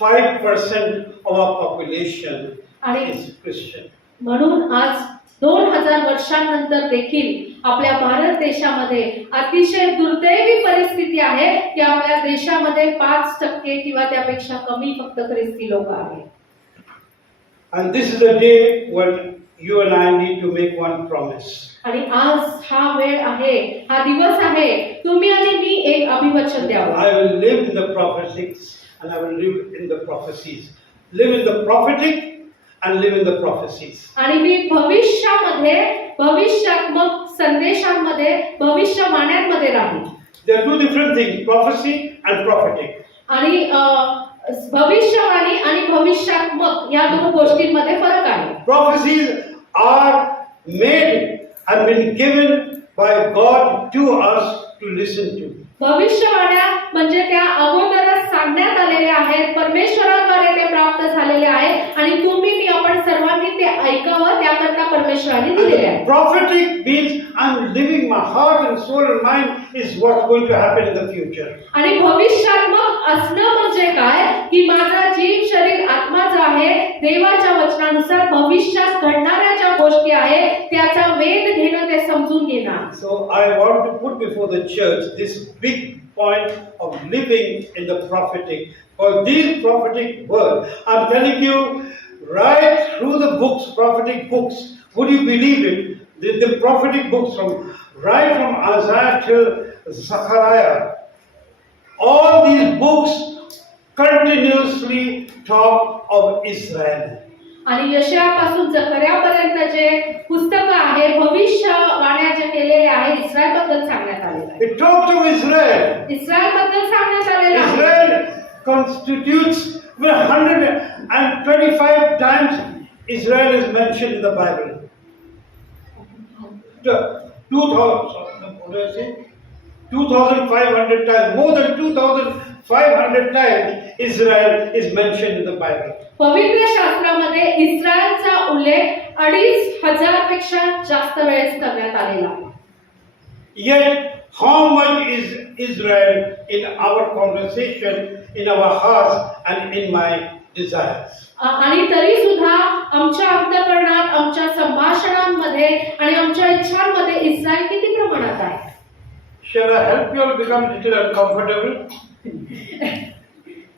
5% of our population आणि is Christian. म्हणून आज 2000 वर्षांनंतर देखील आपल्या भारत देशामध्ये अतिशय दुर्दैवी परिस्थिती आहे की आपल्या देशामध्ये 5% किंवा त्यापेक्षा कमी फक्त ख्रिस्ती लोक आहेत. And this is the day when you and I need to make one promise. आणि आज हा वेळ आहे हा दिवस आहे तुम्ही आणि मी एक अभिवचन द्यावं. I will live in the prophetics and I will live in the prophecies. Live in the prophetic and live in the prophecies. आणि मी भविष्यामध्ये भविष्यात्मक संदेशांमध्ये भविष्यवाण्यांमध्ये राहील. There are two different things, prophecy and prophetic. आणि भविष्यवाणी आणि भविष्यात्मक या दोन गोष्टींमध्ये फरक आहे. Prophecies are made and been given by God to us to listen to. भविष्यवाण्या म्हणजे त्या अगोदरच सांगण्यात आलेल्या आहेत परमेश्वराद्वारे ते प्राप्त झालेले आहेत आणि तुम्ही मी आपण सर्वांनी ते ऐकावं त्याकरता परमेश्वराने दिलेले आहे. Prophetic means I'm living my heart and soul and mind is what's going to happen in the future. आणि भविष्यात्मक असणं म्हणजे काय की माझा जीव शरीर आत्मा जो आहे देवाच्या वचनानुसार भविष्यात घडणाऱ्या ज्या गोष्टी आहेत त्याचा वेध घेणं ते समजून घेणं. So I want to put before the church this big point of living in the prophetic. For these prophetic words, I'm telling you, right through the books, prophetic books, would you believe it? The prophetic books right from Isaiah till Zechariah, all these books continuously talk of Israel. आणि यशायापासून जकर्यापर्यंत जे पुस्तकं आहे भविष्यवाण्या जे केलेले आहे Israel बद्दल सांगण्यात आलेलं आहे. It talks of Israel. Israel बद्दल सांगण्यात आलेलं आहे. Israel constitutes 125 times Israel is mentioned in the Bible. 2,500 times, more than 2,500 times Israel is mentioned in the Bible. पवित्र शास्त्रामध्ये इस्रायलचा उल्लेख 2,500 पेक्षा जास्त वेळेस करण्यात आलेला आहे. Yet, how much is Israel in our conversation, in our hearts, and in my desires? आणि तरी सुद्धा आमच्या अंतःकरणात आमच्या संभाषणांमध्ये आणि आमच्या इच्छांमध्ये इस्रायल किती प्रमाणात आहे? Shall I help you all become little uncomfortable?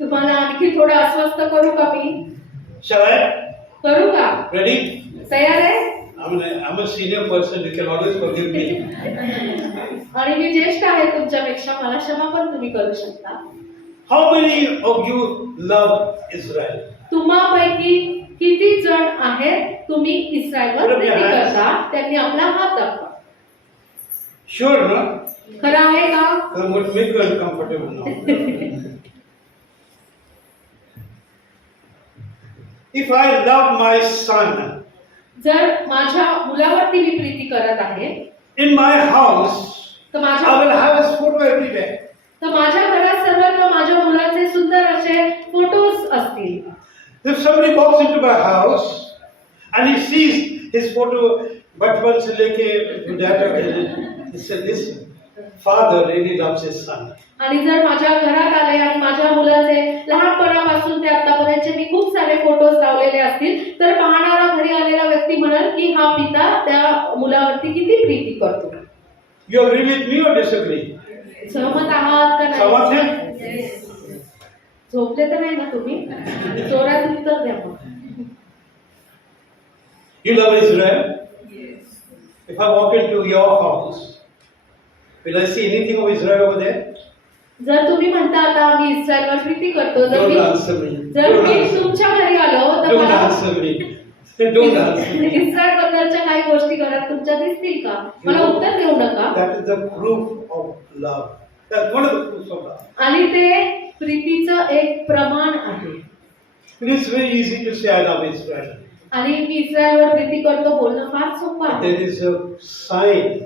तुम्हाला आणखी थोडं अस्वस्थ करू का मी? Shall I? करू का? Ready? तयार आहे? I'm a senior person, you can always forgive me. आणि मी ज्येष्ठ आहे तुमच्यापेक्षा, मला क्षमा पण तुम्ही करू शकता. How many of you love Israel? तुम्हापैकी किती जण आहेत तुम्ही इस्रायलवर प्रीती करता? त्यांनी आपला हात दाखवा. Sure, no? खरं आहे का? I'm going to make you uncomfortable now. If I love my son, जर माझ्या मुलावरती मी प्रीती करत आहे, in my house, तर I माझ्या will have his photo everywhere. तर माझ्या घरात सर्वत्र माझ्या मुलाचे सुंदर असे फोटोज असतील. If somebody walks into my house and he sees his photo, बचपन से लेके dad, he said, listen, father really loves his son. आणि जर माझ्या घरात आले आणि माझ्या मुलाचे लहानपणापासून ते आतापर्यंतचे मी खूप सारे फोटोज लावलेले असतील, तर पाहणारा घरी आलेला व्यक्ती म्हणाल की हा पिता त्या मुलावरती किती प्रीती करतो. You agree with me or disagree? सहमत आहात का सहमत नाही? आहे? झोपले तर नाही ना तुम्ही? जोरात उत्तर द्या मग. You love Israel? If I walk into your house, will I see anything of Israel over there? जर तुम्ही म्हणता आता मी इस्रायलवर प्रीती करतो, जर Don't मी answer me. जर Don't मी answer. तुमच्या घरी आलो तर Don't मला answer me. Don't answer me. Israel बद्दलच्या काही गोष्टी घरात तुमच्या दिसतील का? मला उत्तर देऊ नका. That is the proof of love. That's one of the proofs of love. आणि ते प्रीतीचं एक प्रमाण आहे. It is very easy to say I love Israel. आणि मी इस्रायलवर प्रीती करतो बोलणं फार सोपं आहे. There is a sign,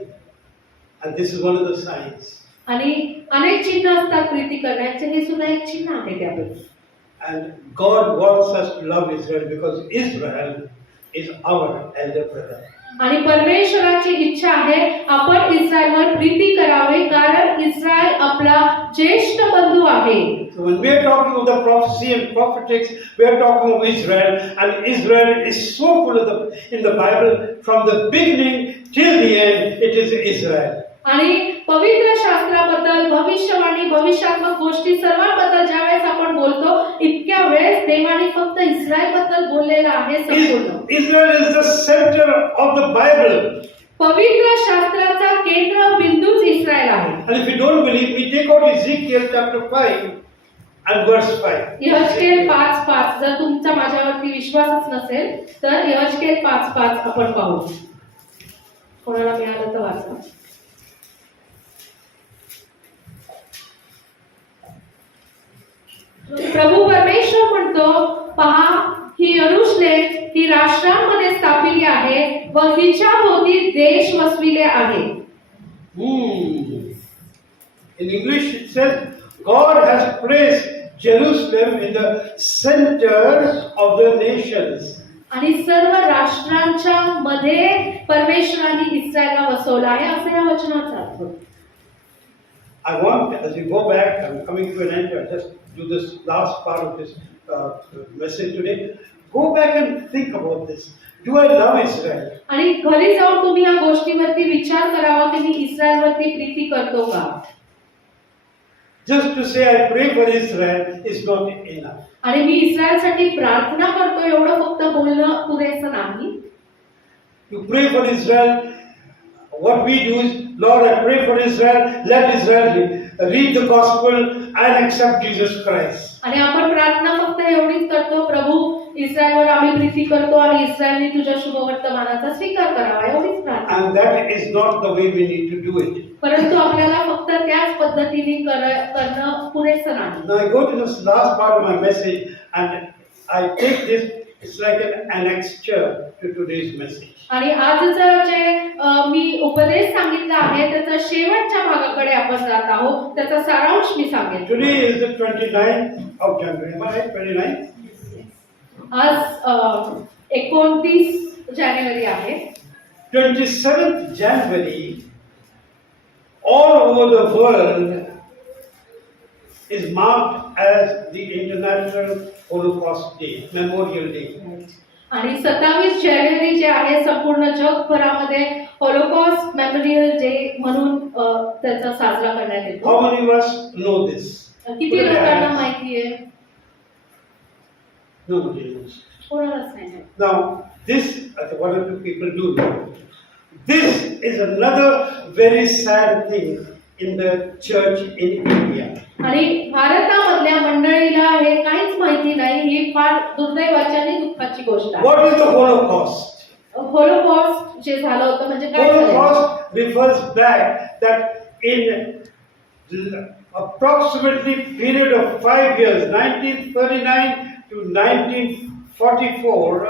and this is one of the signs. आणि अनेक चिन्ह असतात प्रीती करण्याचे, हे सुद्धा एक चिन्ह आहे त्यापैकी. And God wants us to love Israel because Israel is our elder brother. आणि परमेश्वराची इच्छा आहे आपण इस्रायलवर प्रीती करावी, कारण इस्रायल आपला ज्येष्ठ बंधू आहे. So when we are talking of the prophecy and prophetics, we are talking of Israel, and Israel is so full of in the Bible, from the beginning till the end, it is Israel. आणि पवित्र शास्त्राबद्दल, भविष्यवाणी, भविष्यात्मक गोष्टी सर्वांबद्दल ज्यावेळेस आपण बोलतो, इतक्या वेळेस देवाने फक्त इस्रायल बद्दल बोललेलं आहे संपूर्ण. Israel is the center of the Bible. पवित्र शास्त्राचा केंद्र बिंदूच इस्रायल आहे. And if you don't believe me, take out Ezekiel chapter 5 and verse 5. यहोशकेल 5:5. जर तुमचा माझ्यावरती विश्वासच नसेल तर यहोशकेल 5:5 आपण पाहू. कोणाला मिळालं तर वाचा. प्रभू परमेश्वर म्हणतो, पहा ही यरूशलेम ही राष्ट्रांमध्ये स्थापिली आहे व हिच्या भोवती देश वसविले आहे. In English it says, God has placed Jerusalem in the center of the nations. आणि सर्व राष्ट्रांच्या मध्ये परमेश्वराने इस्रायलला वसवलं आहे असं या वचनाचा अर्थ. I want, as we go back, I'm coming to an end, I'll just do this last part of this message today. Go back and think about this. Do I love Israel? आणि घरी जाऊन तुम्ही या गोष्टीवरती विचार करावा की मी इस्रायलवरती प्रीती करतो का. Just to say I pray for Israel is not enough. आणि मी इस्रायलसाठी प्रार्थना करतो एवढं फक्त बोलणं पुरेसं नाही. You pray for Israel. What we do is, Lord, I pray for Israel. Let Israel read the gospel and accept Jesus Christ. आणि आपण प्रार्थना फक्त एवढीच करतो, प्रभू इस्रायलवर आम्ही प्रीती करतो आणि इस्रायलने तुझ्या शुभवर्तमानाचा स्वीकार करावा, एवढीच प्रार्थना. And that is not the way we need to do it. परंतु आपल्याला फक्त त्याच पद्धतीने करणं पुरेसं नाही. Now I go to this last part of my message and I take this, it's like an annexure to today's message. आणि आजचं जे मी उपदेश सांगितला आहे त्याचा शेवटच्या भागाकडे आपण जात आहोत, त्याचा सारांश मी सांगेन. Today is the 29th of January. Am I right? 29th? आज 29 जानेवारी आहे. 27th January, all over the world is marked as the International Holocaust Day, Memorial Day. आणि 27 जानेवारी जे आहे संपूर्ण जगभरामध्ये हॉलोकॉस्ट मेमोरियल डे म्हणून त्याचा साजरा करण्यात येतो. How many of us know this? किती लोकांना माहिती आहे? Nobody knows. कोणालाच नाही माहित. Now, this, what do people do now? This is another very sad thing in the church in India. आणि भारतामधल्या मंडळीला हे काहीच माहिती नाही. ही फार दुर्दैवाची आणि दुःखाची गोष्ट आहे. What is the Holocaust? Holocaust जे झालं होतं म्हणजे काय झालं? Holocaust refers back that in approximately period of 5 years, 1939 to 1944,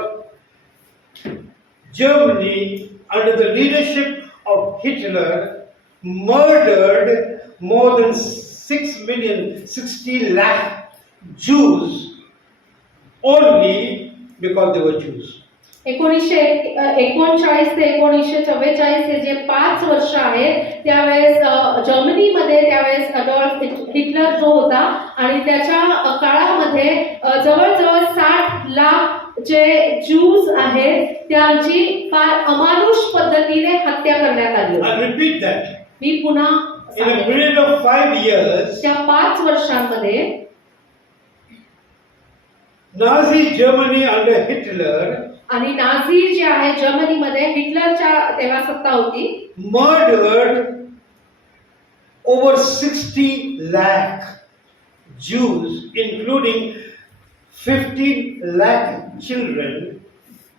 Germany, under the leadership of Hitler, murdered more than 6,60,000,000 Jews only because they were Jews. 1939 ते 1944 हे जे 5 वर्ष आहेत त्यावेळेस जर्मनीमध्ये त्यावेळेस अडॉल्फ हिटलर जो होता आणि त्याच्या काळामध्ये जवळजवळ 60 लाख जे ज्यूज आहेत त्यांची फार अमानुष पद्धतीने हत्या करण्यात आली होती. I'll repeat that. मी पुन्हा In a सांगेन. period of 5 years, त्या 5 वर्षांमध्ये Nazi Germany under Hitler आणि नाझी जे आहे जर्मनीमध्ये हिटलरच्या तेव्हा सत्ता होती, murdered over 60 lakh Jews, including 15 lakh children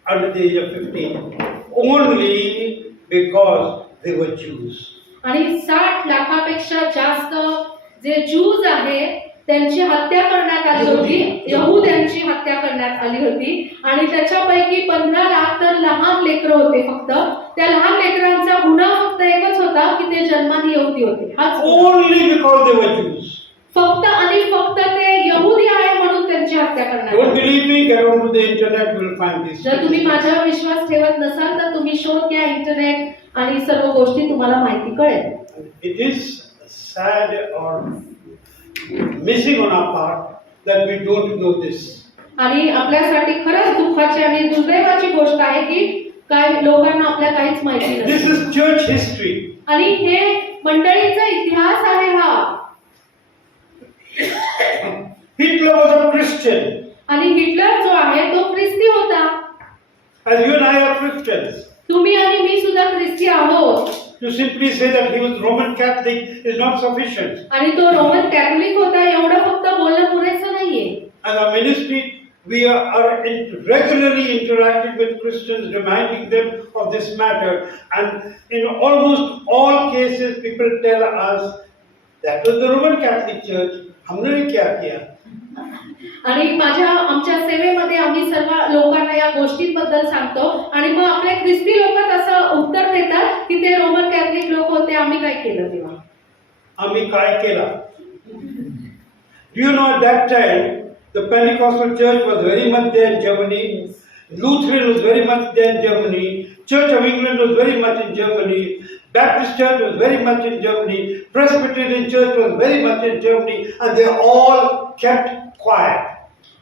under the age of 15, only because they were Jews. आणि 60 लाखापेक्षा जास्त जे ज्यूज आहेत त्यांची हत्या करण्यात आली होती. यहूद्यांची हत्या करण्यात आली होती आणि त्याच्यापैकी 15 लाख तर लहान लेकरं होते. फक्त त्या लहान लेकरांचा गुन्हा फक्त एकच होता की ते जन्माने यहूदी होते. हाच Only because they were Jews. फक्त आणि फक्त ते यहूदी आहे म्हणून त्यांची हत्या करण्यात Don't आली. believe me, get onto the internet, you will find this. जर तुम्ही माझ्यावर विश्वास ठेवत नसाल तर तुम्ही शोध घ्या इंटरनेट आणि सर्व गोष्टी तुम्हाला माहिती कळेल. It is sad or missing on our part that we don't know this. आणि आपल्यासाठी खरंच दुःखाची आणि दुर्दैवाची गोष्ट आहे की काय लोकांना आपल्या काहीच माहिती This नसते. is church history. आणि हे मंडळीचा इतिहास आहे हा. Hitler was a Christian, आणि हिटलर जो आहे तो ख्रिस्ती होता. as you and I are Christians. तुम्ही आणि मी सुद्धा ख्रिस्ती आहोत. To simply say that he was Roman Catholic is not sufficient. आणि तो रोमन कॅथलिक होता एवढं फक्त बोलणं पुरेसं नाहीये. As our ministry, we are regularly interacting with Christians, reminding them of this matter. And in almost all cases, people tell us that was the Roman Catholic Church. हमने क्या किया? आणि आमच्या सेवेमध्ये आम्ही सर्व लोकांना या गोष्टींबद्दल सांगतो आणि मग आपले ख्रिस्ती लोक तसं उत्तर देतात की ते रोमन कॅथलिक लोक होते, आम्ही काय केलं तेव्हा. आम्ही काय केला? Do you know at that time the Pentecostal Church was very much there in Germany. Lutheran was very much there in Germany. Church of England was very much in Germany. Baptist Church was very much in Germany. Presbyterian Church was very much in Germany, and they all kept quiet.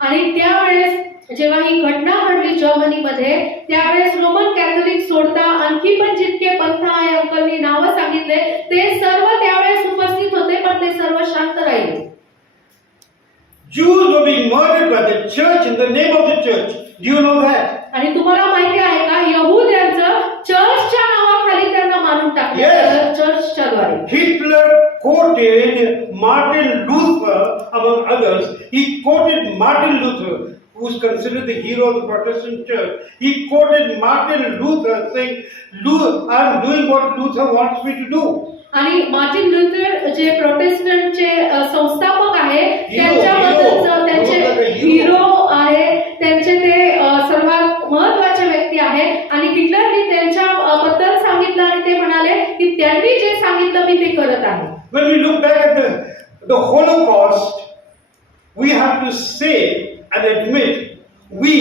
आणि त्यावेळेस जेव्हा ही घटना घडली जर्मनीमध्ये त्यावेळेस Roman Catholic सोडता आणखी पण जितके पंथ आहे अंकलनी नावं सांगितले ते सर्व त्यावेळेस उपस्थित होते पण ते सर्व शांत राहिले. Jews were being murdered by the church in the name of the church. Do you know that? आणि तुम्हाला माहिती आहे का यहूद्यांचं चर्चच्या नावाखाली त्यांना मारून टाकलं Yes. चर्चच्या द्वारे. Hitler quoted Martin Luther, among others. He quoted Martin Luther, who is considered the hero of the Protestant church. He quoted Martin Luther saying, I am doing what Luther wants me to do. आणि Martin Luther जे प्रोटेस्टंटचे संस्थापक आहे त्यांच्याबद्दल त्यांचे hero आहे, त्यांचे ते सर्वात महत्त्वाचे व्यक्ती आहेत आणि हिटलरनी त्यांच्याबद्दल सांगितलं आणि ते म्हणाले की त्यांनी जे सांगितलं मी ते करत आहे. When we look back at the Holocaust, we have to say and admit we,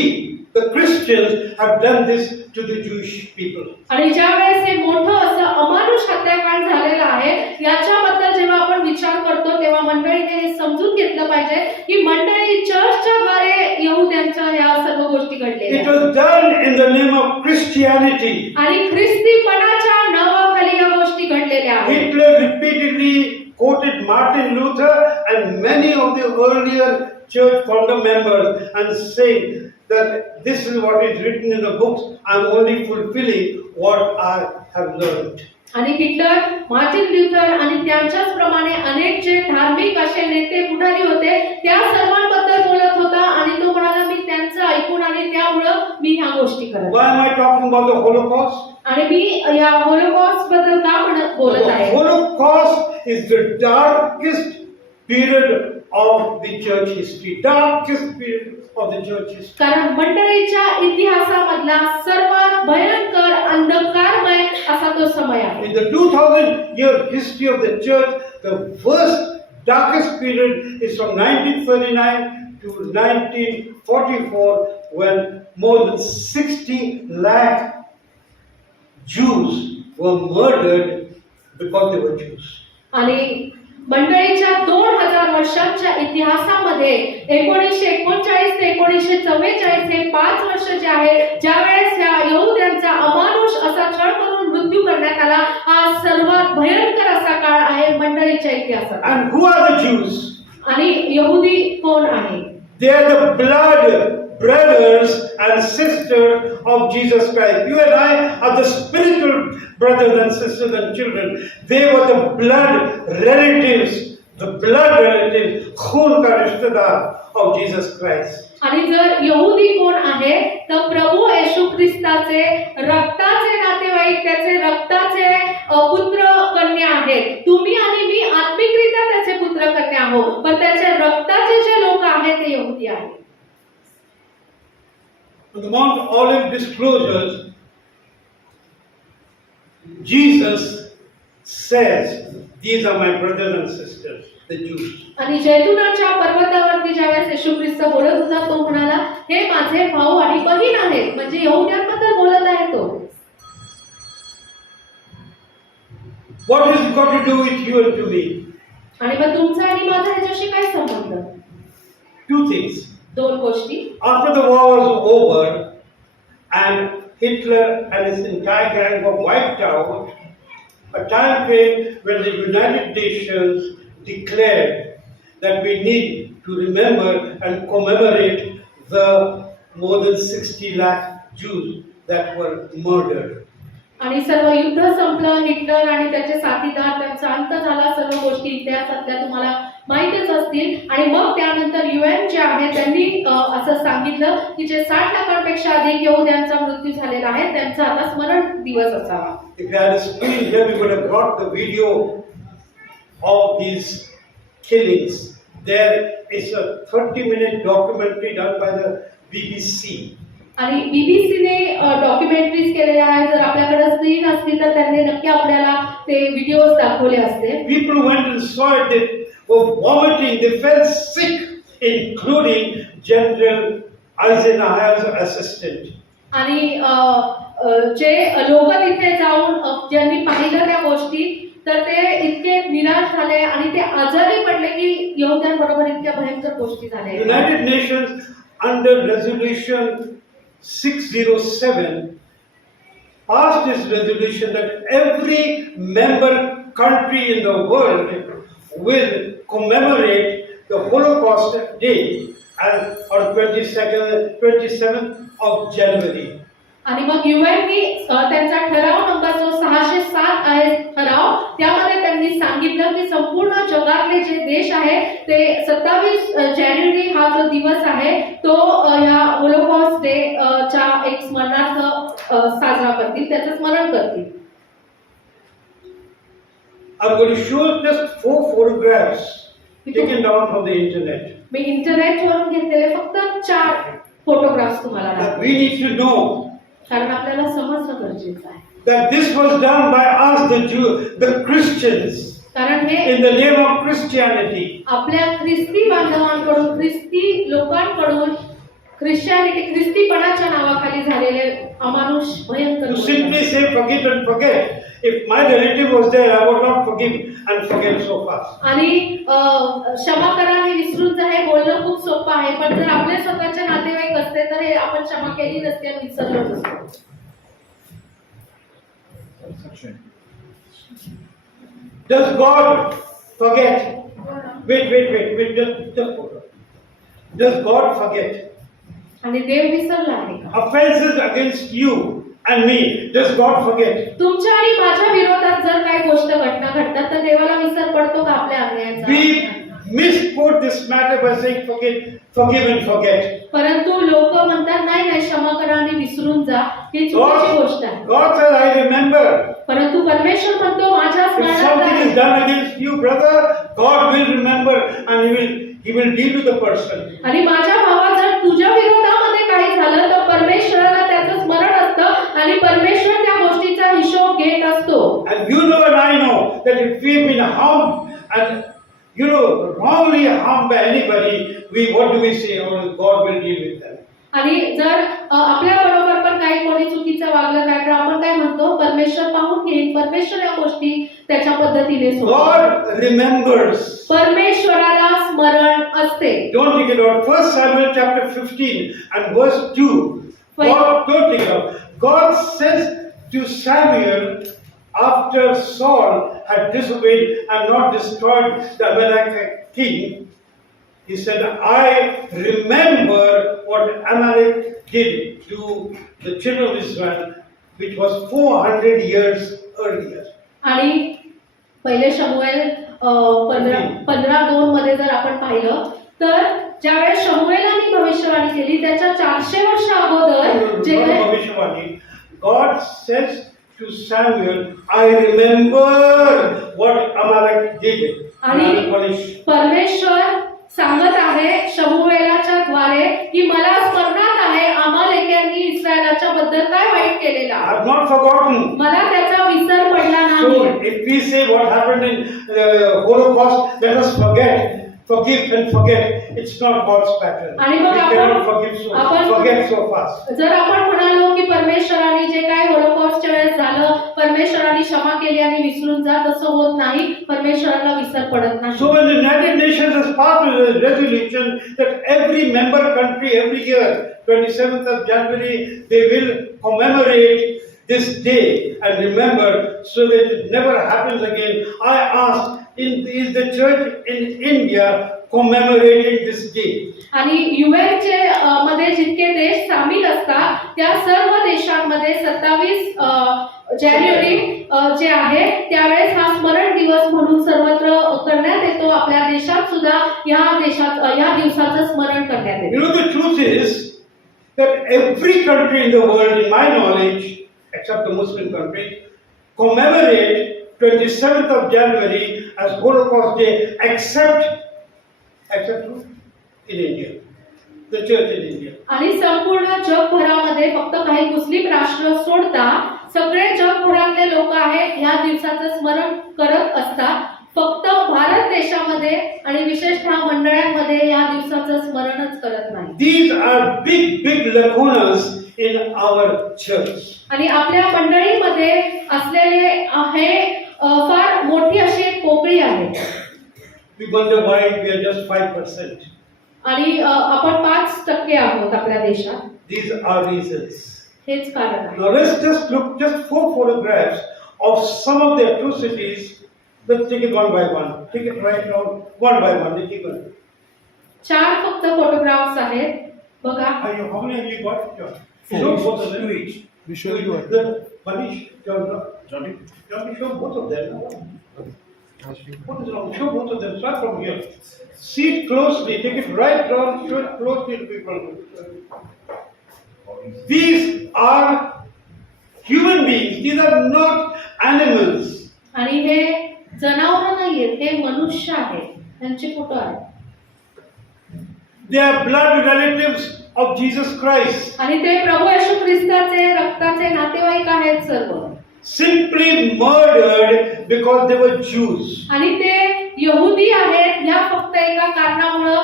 the Christians, have done this to the Jewish people. आणि ज्यावेळेस हे मोठं असं अमानुष हत्याकांड झालेलं आहे याच्याबद्दल जेव्हा आपण विचार करतो तेव्हा मंडळीने हे समजून घेतलं पाहिजे की मंडळी चर्चच्या द्वारे यहूद्यांच्या या सर्व गोष्टी घडलेल्या It आहेत. was done in the name of Christianity. आणि ख्रिस्तीपणाच्या नावाखाली या गोष्टी घडलेल्या आहेत. Hitler repeatedly quoted Martin Luther and many many of the earlier church founder members and saying that this is what is written in the books, I am only fulfilling what I have learned. आणि Hitler, Martin Luther आणि त्यांच्याच प्रमाणे अनेक जे धार्मिक असे नेते पुढारी होते त्या सर्वांबद्दल बोलत होता आणि तो म्हणाला मी त्यांचं ऐकून आणि त्यामुळं मी ह्या गोष्टी करत. Why am I talking about the Holocaust? आणि मी या होलोकॉस्ट बद्दल का बोलत The आहे? Holocaust is the darkest period of the church history. Darkest period of the church history. कारण मंडळीच्या इतिहासामधला सर्वात भयंकर अंधकारमय असा तो समय आहे. In the 2000-year history of the church, the worst, darkest period is from 1939 to 1944, when more than 60 lakh Jews were murdered because they were Jews. आणि मंडळीच्या 2000 वर्षांच्या इतिहासामध्ये 1939 ते 1944 हे 5 वर्ष जे आहे ज्यावेळेस या यहुद्यांचा अमानुष असा छळ करून मृत्यू करण्यात आला, हा सर्वात भयंकर असा काळ आहे मंडळीच्या इतिहासात. And who are the Jews? आणि यहुदी कोण आहे? They are the blood brothers and sisters of Jesus Christ. You and I are the spiritual brothers and sisters and children. They were the blood relatives, खून का रिश्तेदार of Jesus Christ. आणि जर यहुदी कोण आहे तर प्रभू येशू ख्रिस्ताचे रक्ताचे नातेवाईक, त्याचे रक्ताचे पुत्र कन्या आहेत. तुम्ही आणि मी आत्मिकरित्या त्याचे पुत्र कन्या आहोत, पण त्याचे रक्ताचे जे लोक आहेत ते यहुदी आहेत. On the Mount Olive disclosures, Jesus says, these are my brothers and sisters, the Jews. आणि जैतुनाच्या पर्वतावरती ज्यावेळेस येशू ख्रिस्त बोलत होता तो म्हणाला, हे माझे भाऊ आणि बहीण आहेत, म्हणजे यहुद्यांबद्दल बोलत आहे तो. What has it got to do with you and to me? आणि मग तुमचा आणि माझा ह्याच्याशी काय संबंध? Two things. दोन गोष्टी. After the war was over and Hitler and his entire gang were wiped out, a time came when the United Nations declared that we need to remember and commemorate the more than 60 lakh Jews that were murdered. आणि सर्व युद्ध संपलं, Hitler आणि त्याचे साथीदार त्यांचा अंत झाला, सर्व गोष्टी इतिहासातल्या तुम्हाला माहितीच असतील. आणि मग त्यानंतर UN जे आहे त्यांनी असं सांगितलं की जे 60 लाखांपेक्षा अधिक यहुद्यांचा मृत्यू झालेला आहे त्यांचा आता स्मरण दिवस असावा. If we had a screen here, we would have got the video of these killings. There is a 30-minute documentary done by the BBC. आणि बीबीसीने डॉक्युमेंटरीज केलेल्या आहेत. जर आपल्याकडे स्क्रीन असती तर त्यांनी नक्की आपल्याला ते व्हिडिओज दाखवले असते. People went and saw it. They were vomiting. They felt sick, including General Eisenhower's assistant. आणि जे लोक तिथे जाऊन ज्यांनी पाहिलं त्या गोष्टी तर ते इतके निराश झाले आणि ते आजारी पडले की यहुद्यांबरोबर इतक्या भयंकर गोष्टी झाल्या. United Nations under resolution 607 passed this resolution that every member country in the world will commemorate the Holocaust Day on 27th of January. आणि मग युएननी त्यांचा ठराव नंबर जो 607 आहे ठराव, त्यामध्ये त्यांनी सांगितलं की संपूर्ण जगातले जे देश आहे ते 27 जानेवारी हा जो दिवस आहे तो या होलोकॉस्ट डे च्या एक स्मरणार्थ साजरा करतील, त्याचं स्मरण करतील. I'm going to show just 4 photographs taken down from the internet. मी इंटरनेटवरून घेतलेले फक्त 4 फोटोग्राफ्स तुम्हाला That दाखवते. we need to know कारण आपल्याला समजणं गरजेचं आहे. that this was done by us, the Jews, the Christians, कारण हे in the name of Christianity. आपल्या ख्रिस्ती बांधवांकडून, ख्रिस्ती लोकांकडून ख्रिस्तीपणाच्या नावाखाली झालेले अमानुष भयंकर To गोष्टी. simply say forgive and forget. If my relative was there, I would not forgive and forget so fast. आणि क्षमा करा आणि विसरून जा हे बोलणं खूप सोपं आहे, पण जर आपले स्वतःचे नातेवाईक असते तर हे आपण क्षमा केली नसते आणि विसरलो नसतो. Does God forget? Wait, just hold on. Does God forget? आणि देव विसरला आहे का? Offenses against you and me, does God forget? तुमच्या आणि माझ्या विरोधात जर काही घटना घडतात तर देवाला विसर पडतो का आपल्या अन्यायाचा? We misquote this matter by saying forgive and forget. परंतु लोक म्हणतात नाही क्षमा करा आणि विसरून जा, ही चुकीची गोष्ट आहे. God says, I remember. परंतु परमेश्वर म्हणतो माझ्या If स्मरणात something is आहे. done against you, brother, God will remember and He will deal with the person. आणि माझ्या भावा जर तुझ्या विरोधामध्ये काही झालं तर परमेश्वराला त्याचं स्मरण असतं आणि परमेश्वर त्या गोष्टीचा हिशोब घेत असतो. And you know and I know that if we've been harmed and wrongly harmed by anybody, what do we say? Oh, God will deal with them. आणि जर आपल्या बरोबर पण काही कोणी चुकीचं वागलं काय तर आपण काय म्हणतो, परमेश्वर पाहून घेईल, परमेश्वर या गोष्टी त्याच्या पद्धतीने सोडतो. God remembers. परमेश्वराला स्मरण असते. Don't take it out. 1 Samuel chapter 15 and verse 2. God, don't take it out. God says to Samuel, after Saul had disobeyed and not destroyed the Amalekite king, he said, I remember what Amalek did to the children of Israel, which was 400 years earlier. आणि पहिले शमूएल 15:2 मध्ये जर आपण पाहिलं तर ज्यावेळेस शमूएलाने भविष्यवाणी केली त्याच्या 400 वर्ष अगोदर जे भविष्यवाणी, God says to Samuel, I remember what Amalek did. आणि परमेश्वर सांगत आहे शमूएलाच्या द्वारे की मला स्मरणात आहे अमालेक्यांनी इस्रायलाच्या बद्दल काय वाईट केलेलं I आहे. have not forgotten. मला त्याचा विसर पडला So नाही. if we say what happened in the Holocaust, let us forgive and forget. It's not God's pattern. We आणि मग cannot forget so fast. जर आपण म्हणालो की परमेश्वराने जे काय होलोकॉस्टच्या वेळेस झालं परमेश्वराने क्षमा केली आणि विसरून जा, तसं होत नाही. परमेश्वराला विसर पडत नाही. So when the United Nations has passed a resolution that every member country every year, 27th of January, they will commemorate this day and remember so that it never happens again. I asked, is the church in India commemorating this day? आणि UN चे मध्ये जितके देश सामील असतात त्या सर्व देशांमध्ये 27 जानेवारी जे आहे त्यावेळेस हा स्मरण दिवस म्हणून सर्वत्र करण्यात येतो. आपल्या देशात सुद्धा या दिवसाचं स्मरण करण्यात येते. The truth is that every country in the world, in my knowledge, except the Muslim countries, commemorate 27th of January as Holocaust Day, except in India, the church in India. आणि संपूर्ण जगभरामध्ये फक्त काही मुस्लिम राष्ट्र सोडता सगळे जगभरातले लोक आहेत ह्या दिवसाचं स्मरण करत असतात. फक्त भारत देशामध्ये आणि विशेषतः मंडळांमध्ये या दिवसाचं स्मरणच करत नाही. These are big lacunas in our church. आणि आपल्या मंडळीमध्ये असलेले आहे फार मोठी अशी एक पोकळी आहे. We wonder why we are just 5%. आणि आपण 5% आहोत आपल्या देशात. These are reasons. हेच कारण आहे. Now let's just look just 4 photographs of some of the atrocities. Let's take it one by one. Take it right now, one by one. Let's keep going. 4 फक्त photographs आहेत बघा. How many have you got? Show both of them. We show you. The Manish, Johnny, show both of them. What is wrong? Show both of them. Start from here. See it closely. Take it right down. Show it closely to people. These are human beings. These are not animals. आणि हे जनावर नाहीयेत, हे मनुष्य आहेत. त्यांचे photo आहेत. They are blood relatives of Jesus Christ. आणि ते प्रभू येशू ख्रिस्ताचे रक्ताचे नातेवाईक आहेत सर्व. Simply murdered because they were Jews. आणि ते यहुदी आहेत ह्या फक्त एका कारणामुळे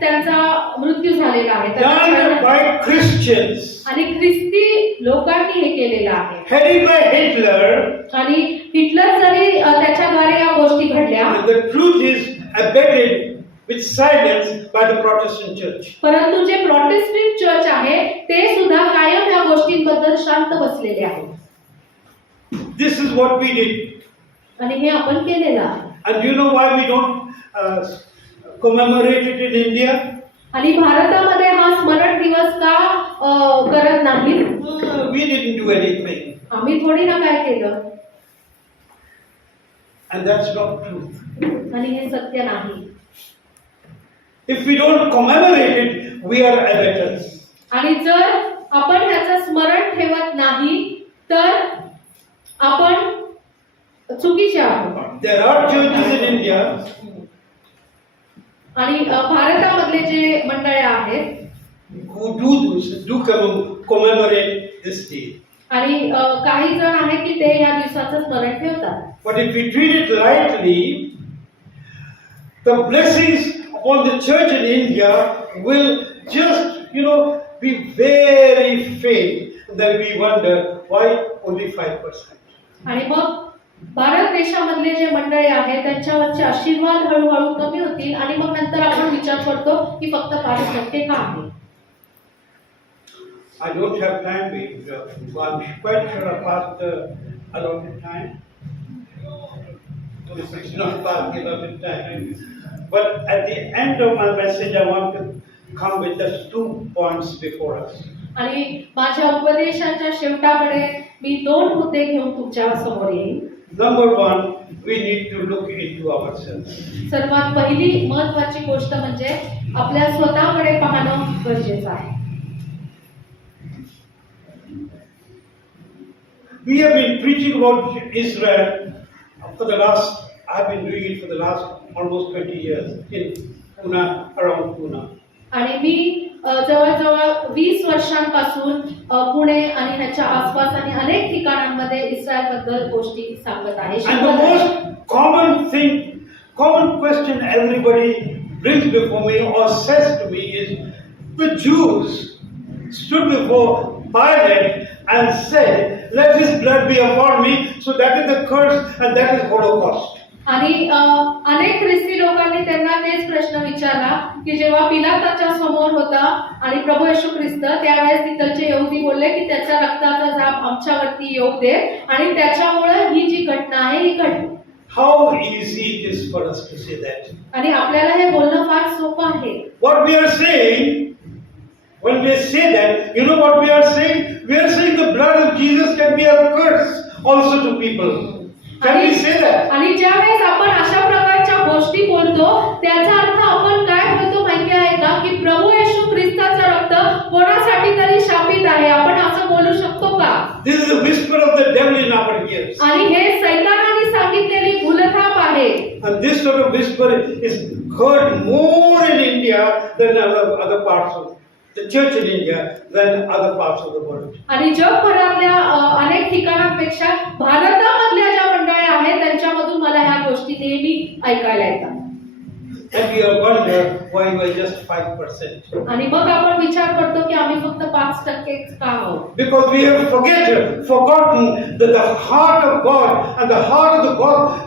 त्यांचा मृत्यू झालेला आहे. Done by Christians. आणि ख्रिस्ती लोकांनी हे केलेलं आहे. Headed by Hitler. आणि हिटलर जरी त्याच्याद्वारे या गोष्टी घडल्या, And the truth is abetted with silence by the Protestant church. परंतु जे प्रोटेस्टंट चर्च आहे ते सुद्धा कायम या गोष्टींबद्दल शांत बसलेले आहेत. This is what we did. आणि हे आपण केलेलं आहे. And do you know why we don't commemorate it in India? आणि भारतामध्ये हा स्मरण दिवस का करत नाही? We didn't do anything. आम्ही थोडी ना काय केलं. And that's not truth. आणि हे सत्य नाही. If we don't commemorate it, we are abettors. आणि जर आपण ह्याचं स्मरण ठेवत नाही तर आपण चुकीचे आहोत. There are churches in India आणि भारतामधले जे मंडळे आहेत who do commemorate this day. आणि काही जण आहेत की ते या दिवसाचं स्मरण ठेवतात. But if we treat it lightly, the blessings upon the church in India will just, be very faint. And then we wonder why only 5%. आणि मग भारत देशामधले जे मंडळी आहेत त्यांच्यावरचे आशीर्वाद हळूहळू कमी होतील आणि मग नंतर आपण विचार करतो की फक्त 5% का आहे. I don't have time. I'm quite sure I passed the allotted time. If it's not past the allotted time. But at the end of my message, I want to come with just 2 points before us. आणि माझ्या उपदेशाच्या शेवटाकडे मी 2 मुद्दे घेऊन तुमच्या समोर येईन. Number 1, we need to look into ourselves. सर्वात पहिली महत्त्वाची गोष्ट म्हणजे आपल्या स्वतःकडे पाहणं गरजेचं आहे. We have been preaching about Israel I've been doing it for the last almost 20 years in Pune, around Pune. आणि मी जवळजवळ 20 वर्षांपासून पुणे आणि ह्याच्या आसपास आणि अनेक ठिकाणांमध्ये इस्रायलबद्दल गोष्टी सांगत आहे. And the most common question everybody brings before me or says to me is, the Jews stood before Pilate and said, let his blood be upon me, so that is the curse and that is Holocaust. आणि अनेक ख्रिस्ती लोकांनी त्यांना तेच प्रश्न विचारला की जेव्हा पिलाताच्या समोर होता आणि प्रभू येशू ख्रिस्त त्यावेळेस तिथलचे यहुदी बोलले की त्याच्या रक्ताचा झाप आमच्यावरती येऊ दे आणि त्याच्यामुळे ही जी घटना आहे ही घडली. How easy it is for us to say that. आणि आपल्याला हे बोलणं फार सोपं आहे. What we are saying, when we say that, you know what we are saying? We are saying the blood of Jesus can be a curse also to people. Can we say that? आणि ज्यावेळेस आपण अशा प्रकारच्या गोष्टी बोलतो त्याचा अर्थ आपण काय बोलतो माहिती आहे का की प्रभू येशू ख्रिस्ताचं रक्त कोणासाठी तरी शापित आहे. आपण असं बोलू शकतो का? This is the whisper of the devil in our ears. आणि हे सैतानाने सांगितलेली भूलथाप आहे. And this sort of whisper is heard more in India than other parts of the church in India than other parts of the world. आणि जगभरातल्या अनेक ठिकाणांपेक्षा भारतामधल्या ज्या मंडळ्या आहेत त्यांच्यामधून मला ह्या गोष्टी नेहमी ऐकायला येतात. And we wonder why we are just 5%. आणि मग आपण विचार करतो की आम्ही फक्त 5% का आहोत. Because we have forgotten that the heart of God and the heart of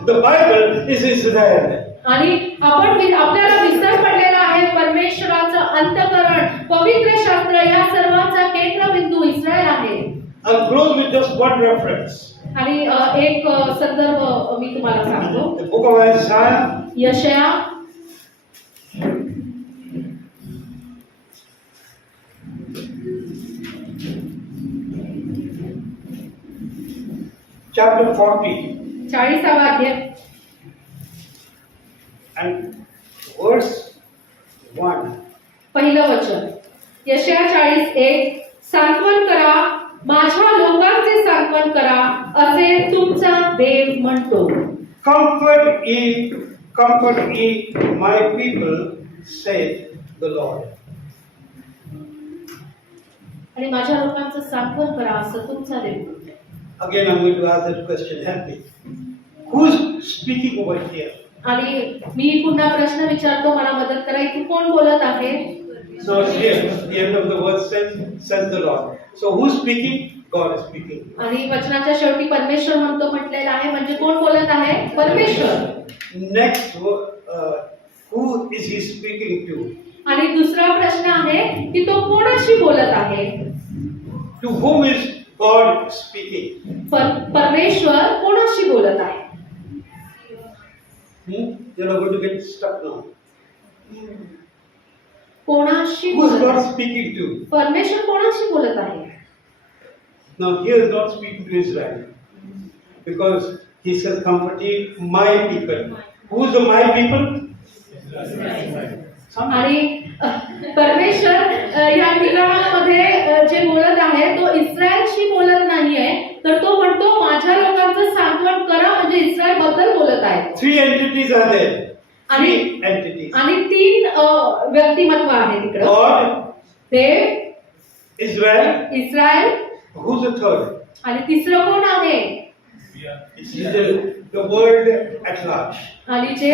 the Bible is Israel. आणि आपल्याला विसर पडलेला आहे परमेश्वराचं अंतःकरण पवित्र शास्त्र या सर्वांचा केंद्रबिंदू इस्रायल आहे. I'll close with just one reference. आणि एक संदर्भ मी तुम्हाला सांगतो. The book of Isaiah. यशाया Chapter 40 40वा अध्याय and verse 1. पहिलं वचन. यशाया 40:1 सांत्वन करा माझ्या लोकांचे सांत्वन करा असे तुमचा देव म्हणतो. Comfort ye my people, saith the Lord. आणि माझ्या लोकांचं सांत्वन करा असं तुमचा देव म्हणतो. Again, I'm going to ask that question. Help me. Who's speaking over here? आणि मी पुन्हा प्रश्न विचारतो मला मदत करा. इथे कोण बोलत आहे? So here, the end of the verse says the Lord. So who's speaking? God is speaking. आणि वचनाच्या शेवटी परमेश्वर म्हणतो म्हटलेलं आहे म्हणजे कोण बोलत आहे? परमेश्वर. Next, who is he speaking to? आणि दुसरा प्रश्न आहे की तो कोणाशी बोलत आहे? To whom is God speaking? परमेश्वर कोणाशी बोलत आहे? You're not going to get stuck now. कोणाशी Who is बोलत God आहे? speaking to? परमेश्वर कोणाशी बोलत आहे? Now here is God speaking to Israel. Because he says, comforting my people. Who is the my people? Some. आणि परमेश्वर या ठिकाणामध्ये जे बोलत आहे तो इस्रायलशी बोलत नाहीये, तर तो म्हणतो माझ्या लोकांचं सांत्वन करा, म्हणजे इस्रायल बद्दल बोलत आहे. 3 entities are there. 3 entities. आणि 3 व्यक्तिमत्व आहे तिकडे. God, देव, Israel. Israel, Who's the third? आणि तिसरं कोण आहे? It's the world at large. आणि जे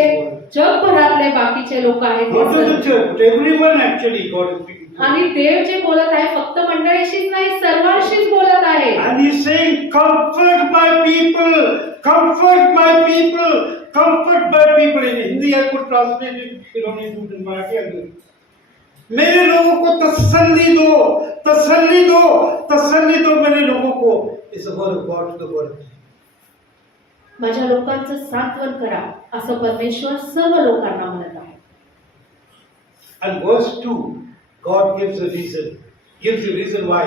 जगभरातले बाकीचे लोक आहेत ते Not just सर्व. the church, but everyone actually God is speaking to. आणि देव जे बोलत आहे फक्त मंडळीशीच नाही, सर्वांशीच बोलत आहे. And he's saying, comfort my people, comfort my people, comfort my people. In Hindi I could translate it, you don't need to in Marathi I do. मेरे लोगों को तसल्ली दो, तसल्ली दो, तसल्ली दो मेरे लोगों को. It's the word of God to the world. माझ्या लोकांचं सांत्वन करा असं परमेश्वर सर्व लोकांना म्हणत आहे. And verse 2, God gives a reason, gives the reason why.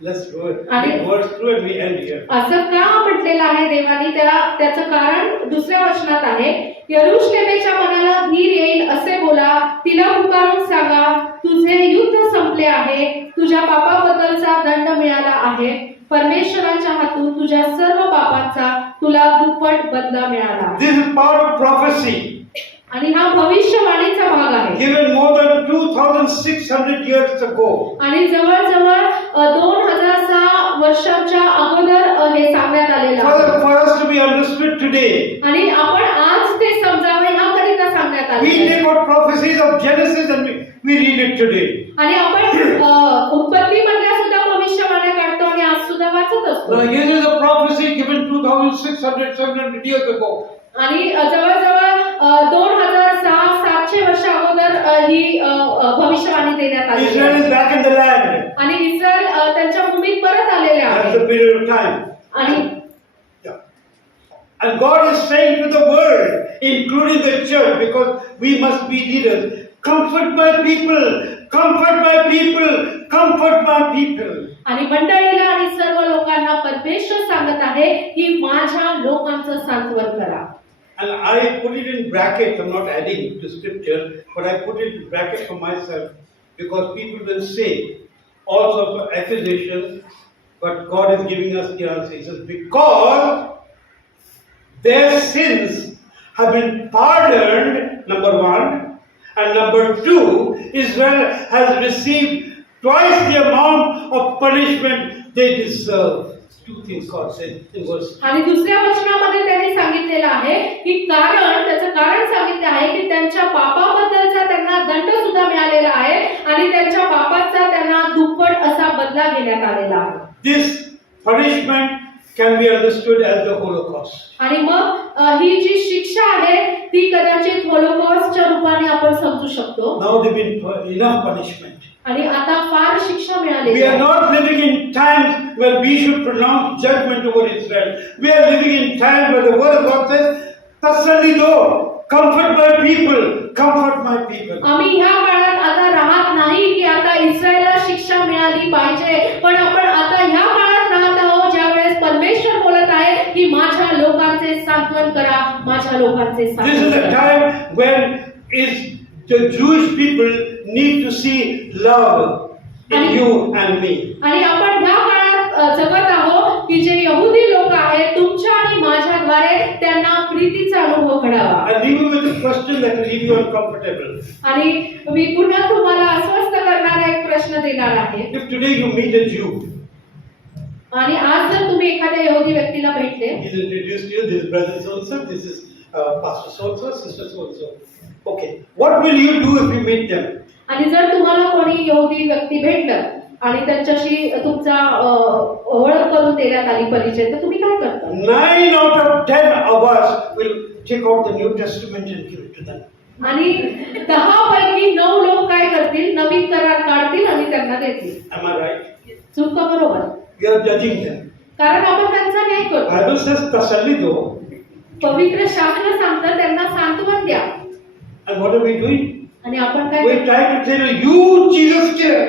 Let's go read verse 2 and we end here. असं का म्हटलेलं आहे देवानी, त्याचं कारण दुसऱ्या वचनात आहे. यरूशलेमेच्या मनाला धीर येईल असे बोला, तिला पुकारून सांगा तुझे युद्ध संपले आहे, तुझ्या पापाबद्दलचा दंड मिळाला आहे, परमेश्वराच्या हातून तुझ्या सर्व पापांचा तुला दुप्पट बदला मिळाला. This is part of prophecy. आणि हा भविष्यवाणीचा भाग आहे. Given more than 2,600 years ago. आणि जवळजवळ 2006 वर्षांच्या अगोदर हे सांगण्यात आलेलं आहे. For us to be understood today. आणि आपण आज ते समजावे ह्याकरिता सांगण्यात We आले. take out prophecies of Genesis and we read it today. आणि आपण उत्पत्ती मधल्या सुद्धा भविष्यवाण्या काढतो आणि आज सुद्धा वाचत असतो. Now here is a prophecy given 2,600 years ago. आणि जवळजवळ 2006-700 वर्ष अगोदर ही भविष्यवाणी देण्यात आली. Israel is back in the land. आणि इस्रायल त्यांच्या भूमीत परत आलेले That's आहे. the period of time. आणि And God is saying to the world, including the church, because we must be leaders, comfort my people, comfort my people, comfort my people. आणि मंडळीला आणि सर्व लोकांना परमेश्वर सांगत आहे की माझ्या लोकांचं सांत्वन करा. And I put it in brackets, I'm not adding to scripture, but I put it in brackets for myself, because people will say all sorts of accusations, but God is giving us the answer. He says, because their sins have been pardoned, number 1, and number 2, Israel has received twice the amount of punishment they deserve. 2 things God said in verse. आणि दुसऱ्या वचनामध्ये त्यांनी सांगितलेलं आहे की त्याचं कारण सांगितले आहे की त्यांच्या पापाबद्दलचा त्यांना दंड सुद्धा मिळालेला आहे आणि त्यांच्या पापाचा त्यांना दुप्पट असा बदला घेण्यात आलेला आहे. This punishment can be understood as the Holocaust. आणि मग ही जी शिक्षा आहे ती कदाचित होलोकॉस्टच्या रूपाने आपण समजू शकतो. Now there been enough punishment. आणि आता फार शिक्षा We मिळालेली are आहे. not living in times where we should pronounce judgment over Israel. We are living in times where the word of God says, "Tasalli do, comfort my people, comfort my people." आम्ही ह्या काळात आता राहत नाही की आता इस्रायलला शिक्षा मिळाली पाहिजे, पण आपण आता ह्या काळात राहत आहोत ज्यावेळेस परमेश्वर बोलत आहे की माझ्या लोकांचे सांत्वन करा, माझ्या लोकांचे This is सांत्वन the करा. time when the Jewish people need to see love in you and me. आणि आपण ह्या काळात जगत आहोत की जे यहुदी लोक आहेत तुमच्या आणि माझ्याद्वारे त्यांना प्रीतीचा अनुभव घडावा. I leave you with a question that will leave you uncomfortable. आणि मी पुन्हा तुम्हाला अस्वस्थ करणारा एक प्रश्न देणार आहे. If today you meet a Jew, आणि आज जर तुम्ही एखाद्या यहुदी व्यक्तीला भेटले, he's introduced you, this is brother so and so, this is pastor so and so, sister so and so. Okay, what will you do if you meet them? आणि जर तुम्हाला कोणी यहुदी व्यक्ती भेटलं आणि त्यांच्याशी तुमचा ओळख करून देण्यात आली, परिचय, तर तुम्ही काय करता? 9 out of 10 of us will take out the New Testament and give it to them. आणि 10 पैकी 9 लोक काय करतील? नवीन करार काढतील आणि त्यांना देतील. Am I right? चूक का बरोबर? We are judging them. कारण आपण त्यांचा न्याय करतो. Bible says tasalli do. पवित्र शास्त्र सांगतं त्यांना सांत्वन द्या. And what are we doing? आणि आपण काय We're trying to tell you, Jesus killer.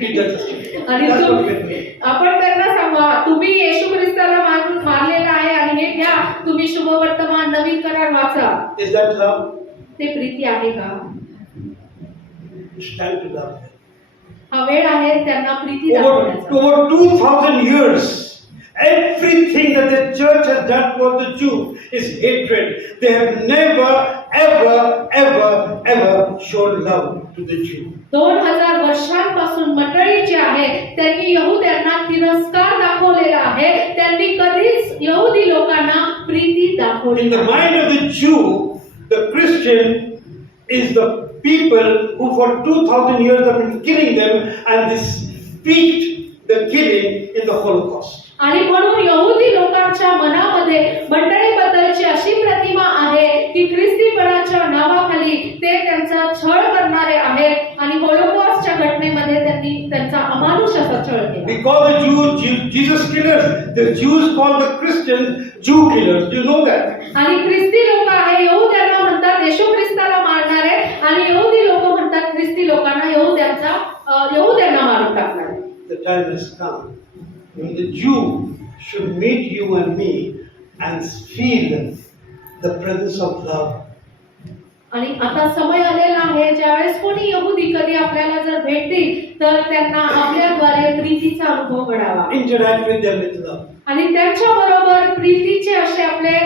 Read that scripture. आणि That's what तुम- we're doing. आपण त्यांना सांगा तुम्ही येशू ख्रिस्ताला मारलेला आहे आणि हे घ्या तुम्ही शुभवर्तमान नवीन करार वाचा. Is that love? ते प्रीती आहे का? It's time to love them. हा वेळ आहे त्यांना प्रीती Over दाखवण्याचा. 2,000 years, everything that the church has done for the Jew is hatred. They have never, ever, ever, ever shown love to the Jew. 2000 वर्षांपासून मंडळी जी आहे त्यांनी यहुद्यांना तिरस्कार दाखवलेला आहे. त्यांनी कधीच यहुदी लोकांना प्रीती दाखवली In the नाही. mind of the Jew, the Christian is the people who for 2,000 years have been killing them, and this peaked the killing in the Holocaust. आणि म्हणून यहुदी लोकांच्या मनामध्ये मंडळीबद्दलची अशी प्रतिमा आहे की ख्रिस्तीपणाच्या नावाखाली ते त्यांचा छळ करणारे आहेत आणि होलोकॉस्टच्या घटनेमध्ये त्यांनी त्यांचा अमानुष असा छळ केला. Because the Jesus killers, the Jews call the Christians Jew killers. Do you know that? आणि ख्रिस्ती लोक आहे यहुद्यांना म्हणतात येशू ख्रिस्ताला मारणारे आणि यहुदी लोक म्हणतात ख्रिस्ती लोकांना यहुद्यांना मारून टाकणारे. The time has come when the Jew should meet you and me and feel the presence of love. आणि आता समय आलेला आहे ज्यावेळेस कोणी यहुदी कधी आपल्याला जर भेटतील तर त्यांना आपल्याद्वारे प्रीतीचा अनुभव घडावा Interact with them with love. आणि त्यांच्या बरोबर प्रीतीचे असे आपले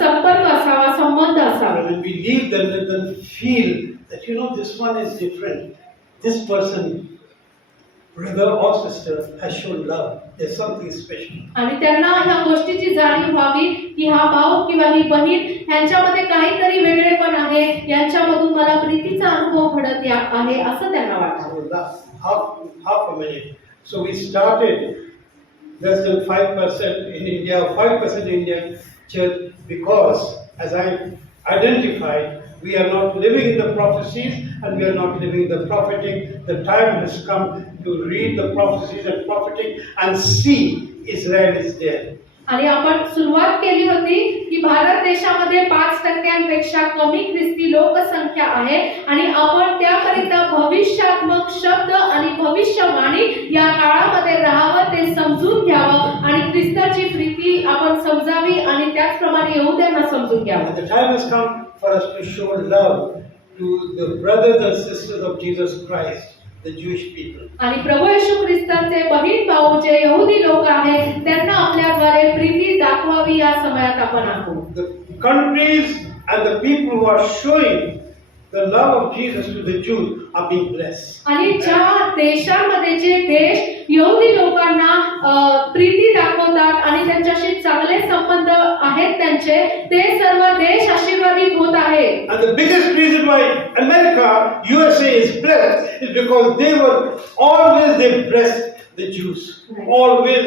संपर्क असावा, संबंध असावा. And when we leave them, let them feel that this one is different. This person, brother or sister, has shown love. There's something special. आणि त्यांना ह्या गोष्टीची जाणीव व्हावी की हा भाऊ किंवा ही बहीण यांच्यामध्ये काहीतरी वेगळेपण आहे, यांच्यामधून मला प्रीतीचा अनुभव घडत आहे असं त्यांना वाटावं. So half a minute. So we started less than 5% in India, 5% in Indian church, because as I identified, we are not living in the prophecies and we are not living the prophetic. The time has come to read the prophecies and prophetic and see Israel is there. आणि आपण सुरुवात केली होती की भारत देशामध्ये 5% कमी ख्रिस्ती लोकसंख्या आहे आणि आपण त्याकरिता भविष्यात्मक शब्द आणि भविष्यवाणी या काळामध्ये राहावं, ते समजून घ्यावं आणि ख्रिस्ताची प्रीती आपण समजावी आणि त्याचप्रमाणे यहुद्यांना समजून घ्यावं. And the time has come for us to show love to the brothers and sisters of Jesus Christ, the Jewish people. आणि प्रभू येशू ख्रिस्ताचे बहीण भाऊ जे यहुदी लोक आहेत त्यांना आपल्याद्वारे प्रीती दाखवावी या समयात आपण आहोत. The countries and the people who are showing the love of Jesus to the Jews are being blessed. आणि ज्या देशामध्ये जे देश यहुदी लोकांना प्रीती दाखवतात आणि त्यांच्याशी चांगले संबंध आहेत त्यांचे, ते सर्व देश आशीर्वादित होत आहेत. And the biggest reason why America, USA is blessed is because they blessed the Jews. Always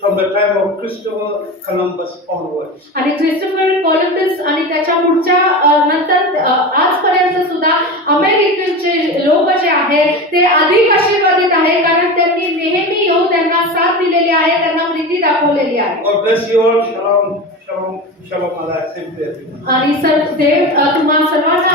from the time of Christopher Columbus onwards. आणि क्रिस्टोफर कोलंबस आणि त्याच्या पुढच्या नंतर आजपर्यंत सुद्धा अमेरिकेचे लोक जे आहेत ते अधिक आशीर्वादित आहे, कारण त्यांनी नेहमी यहुद्यांना साथ दिलेली आहे, त्यांना प्रीती दाखवलेली आहे. God bless you all. Shalom, shalom, shalom. Allah, simply everyone. आणि देव तुम्हा सर्वांना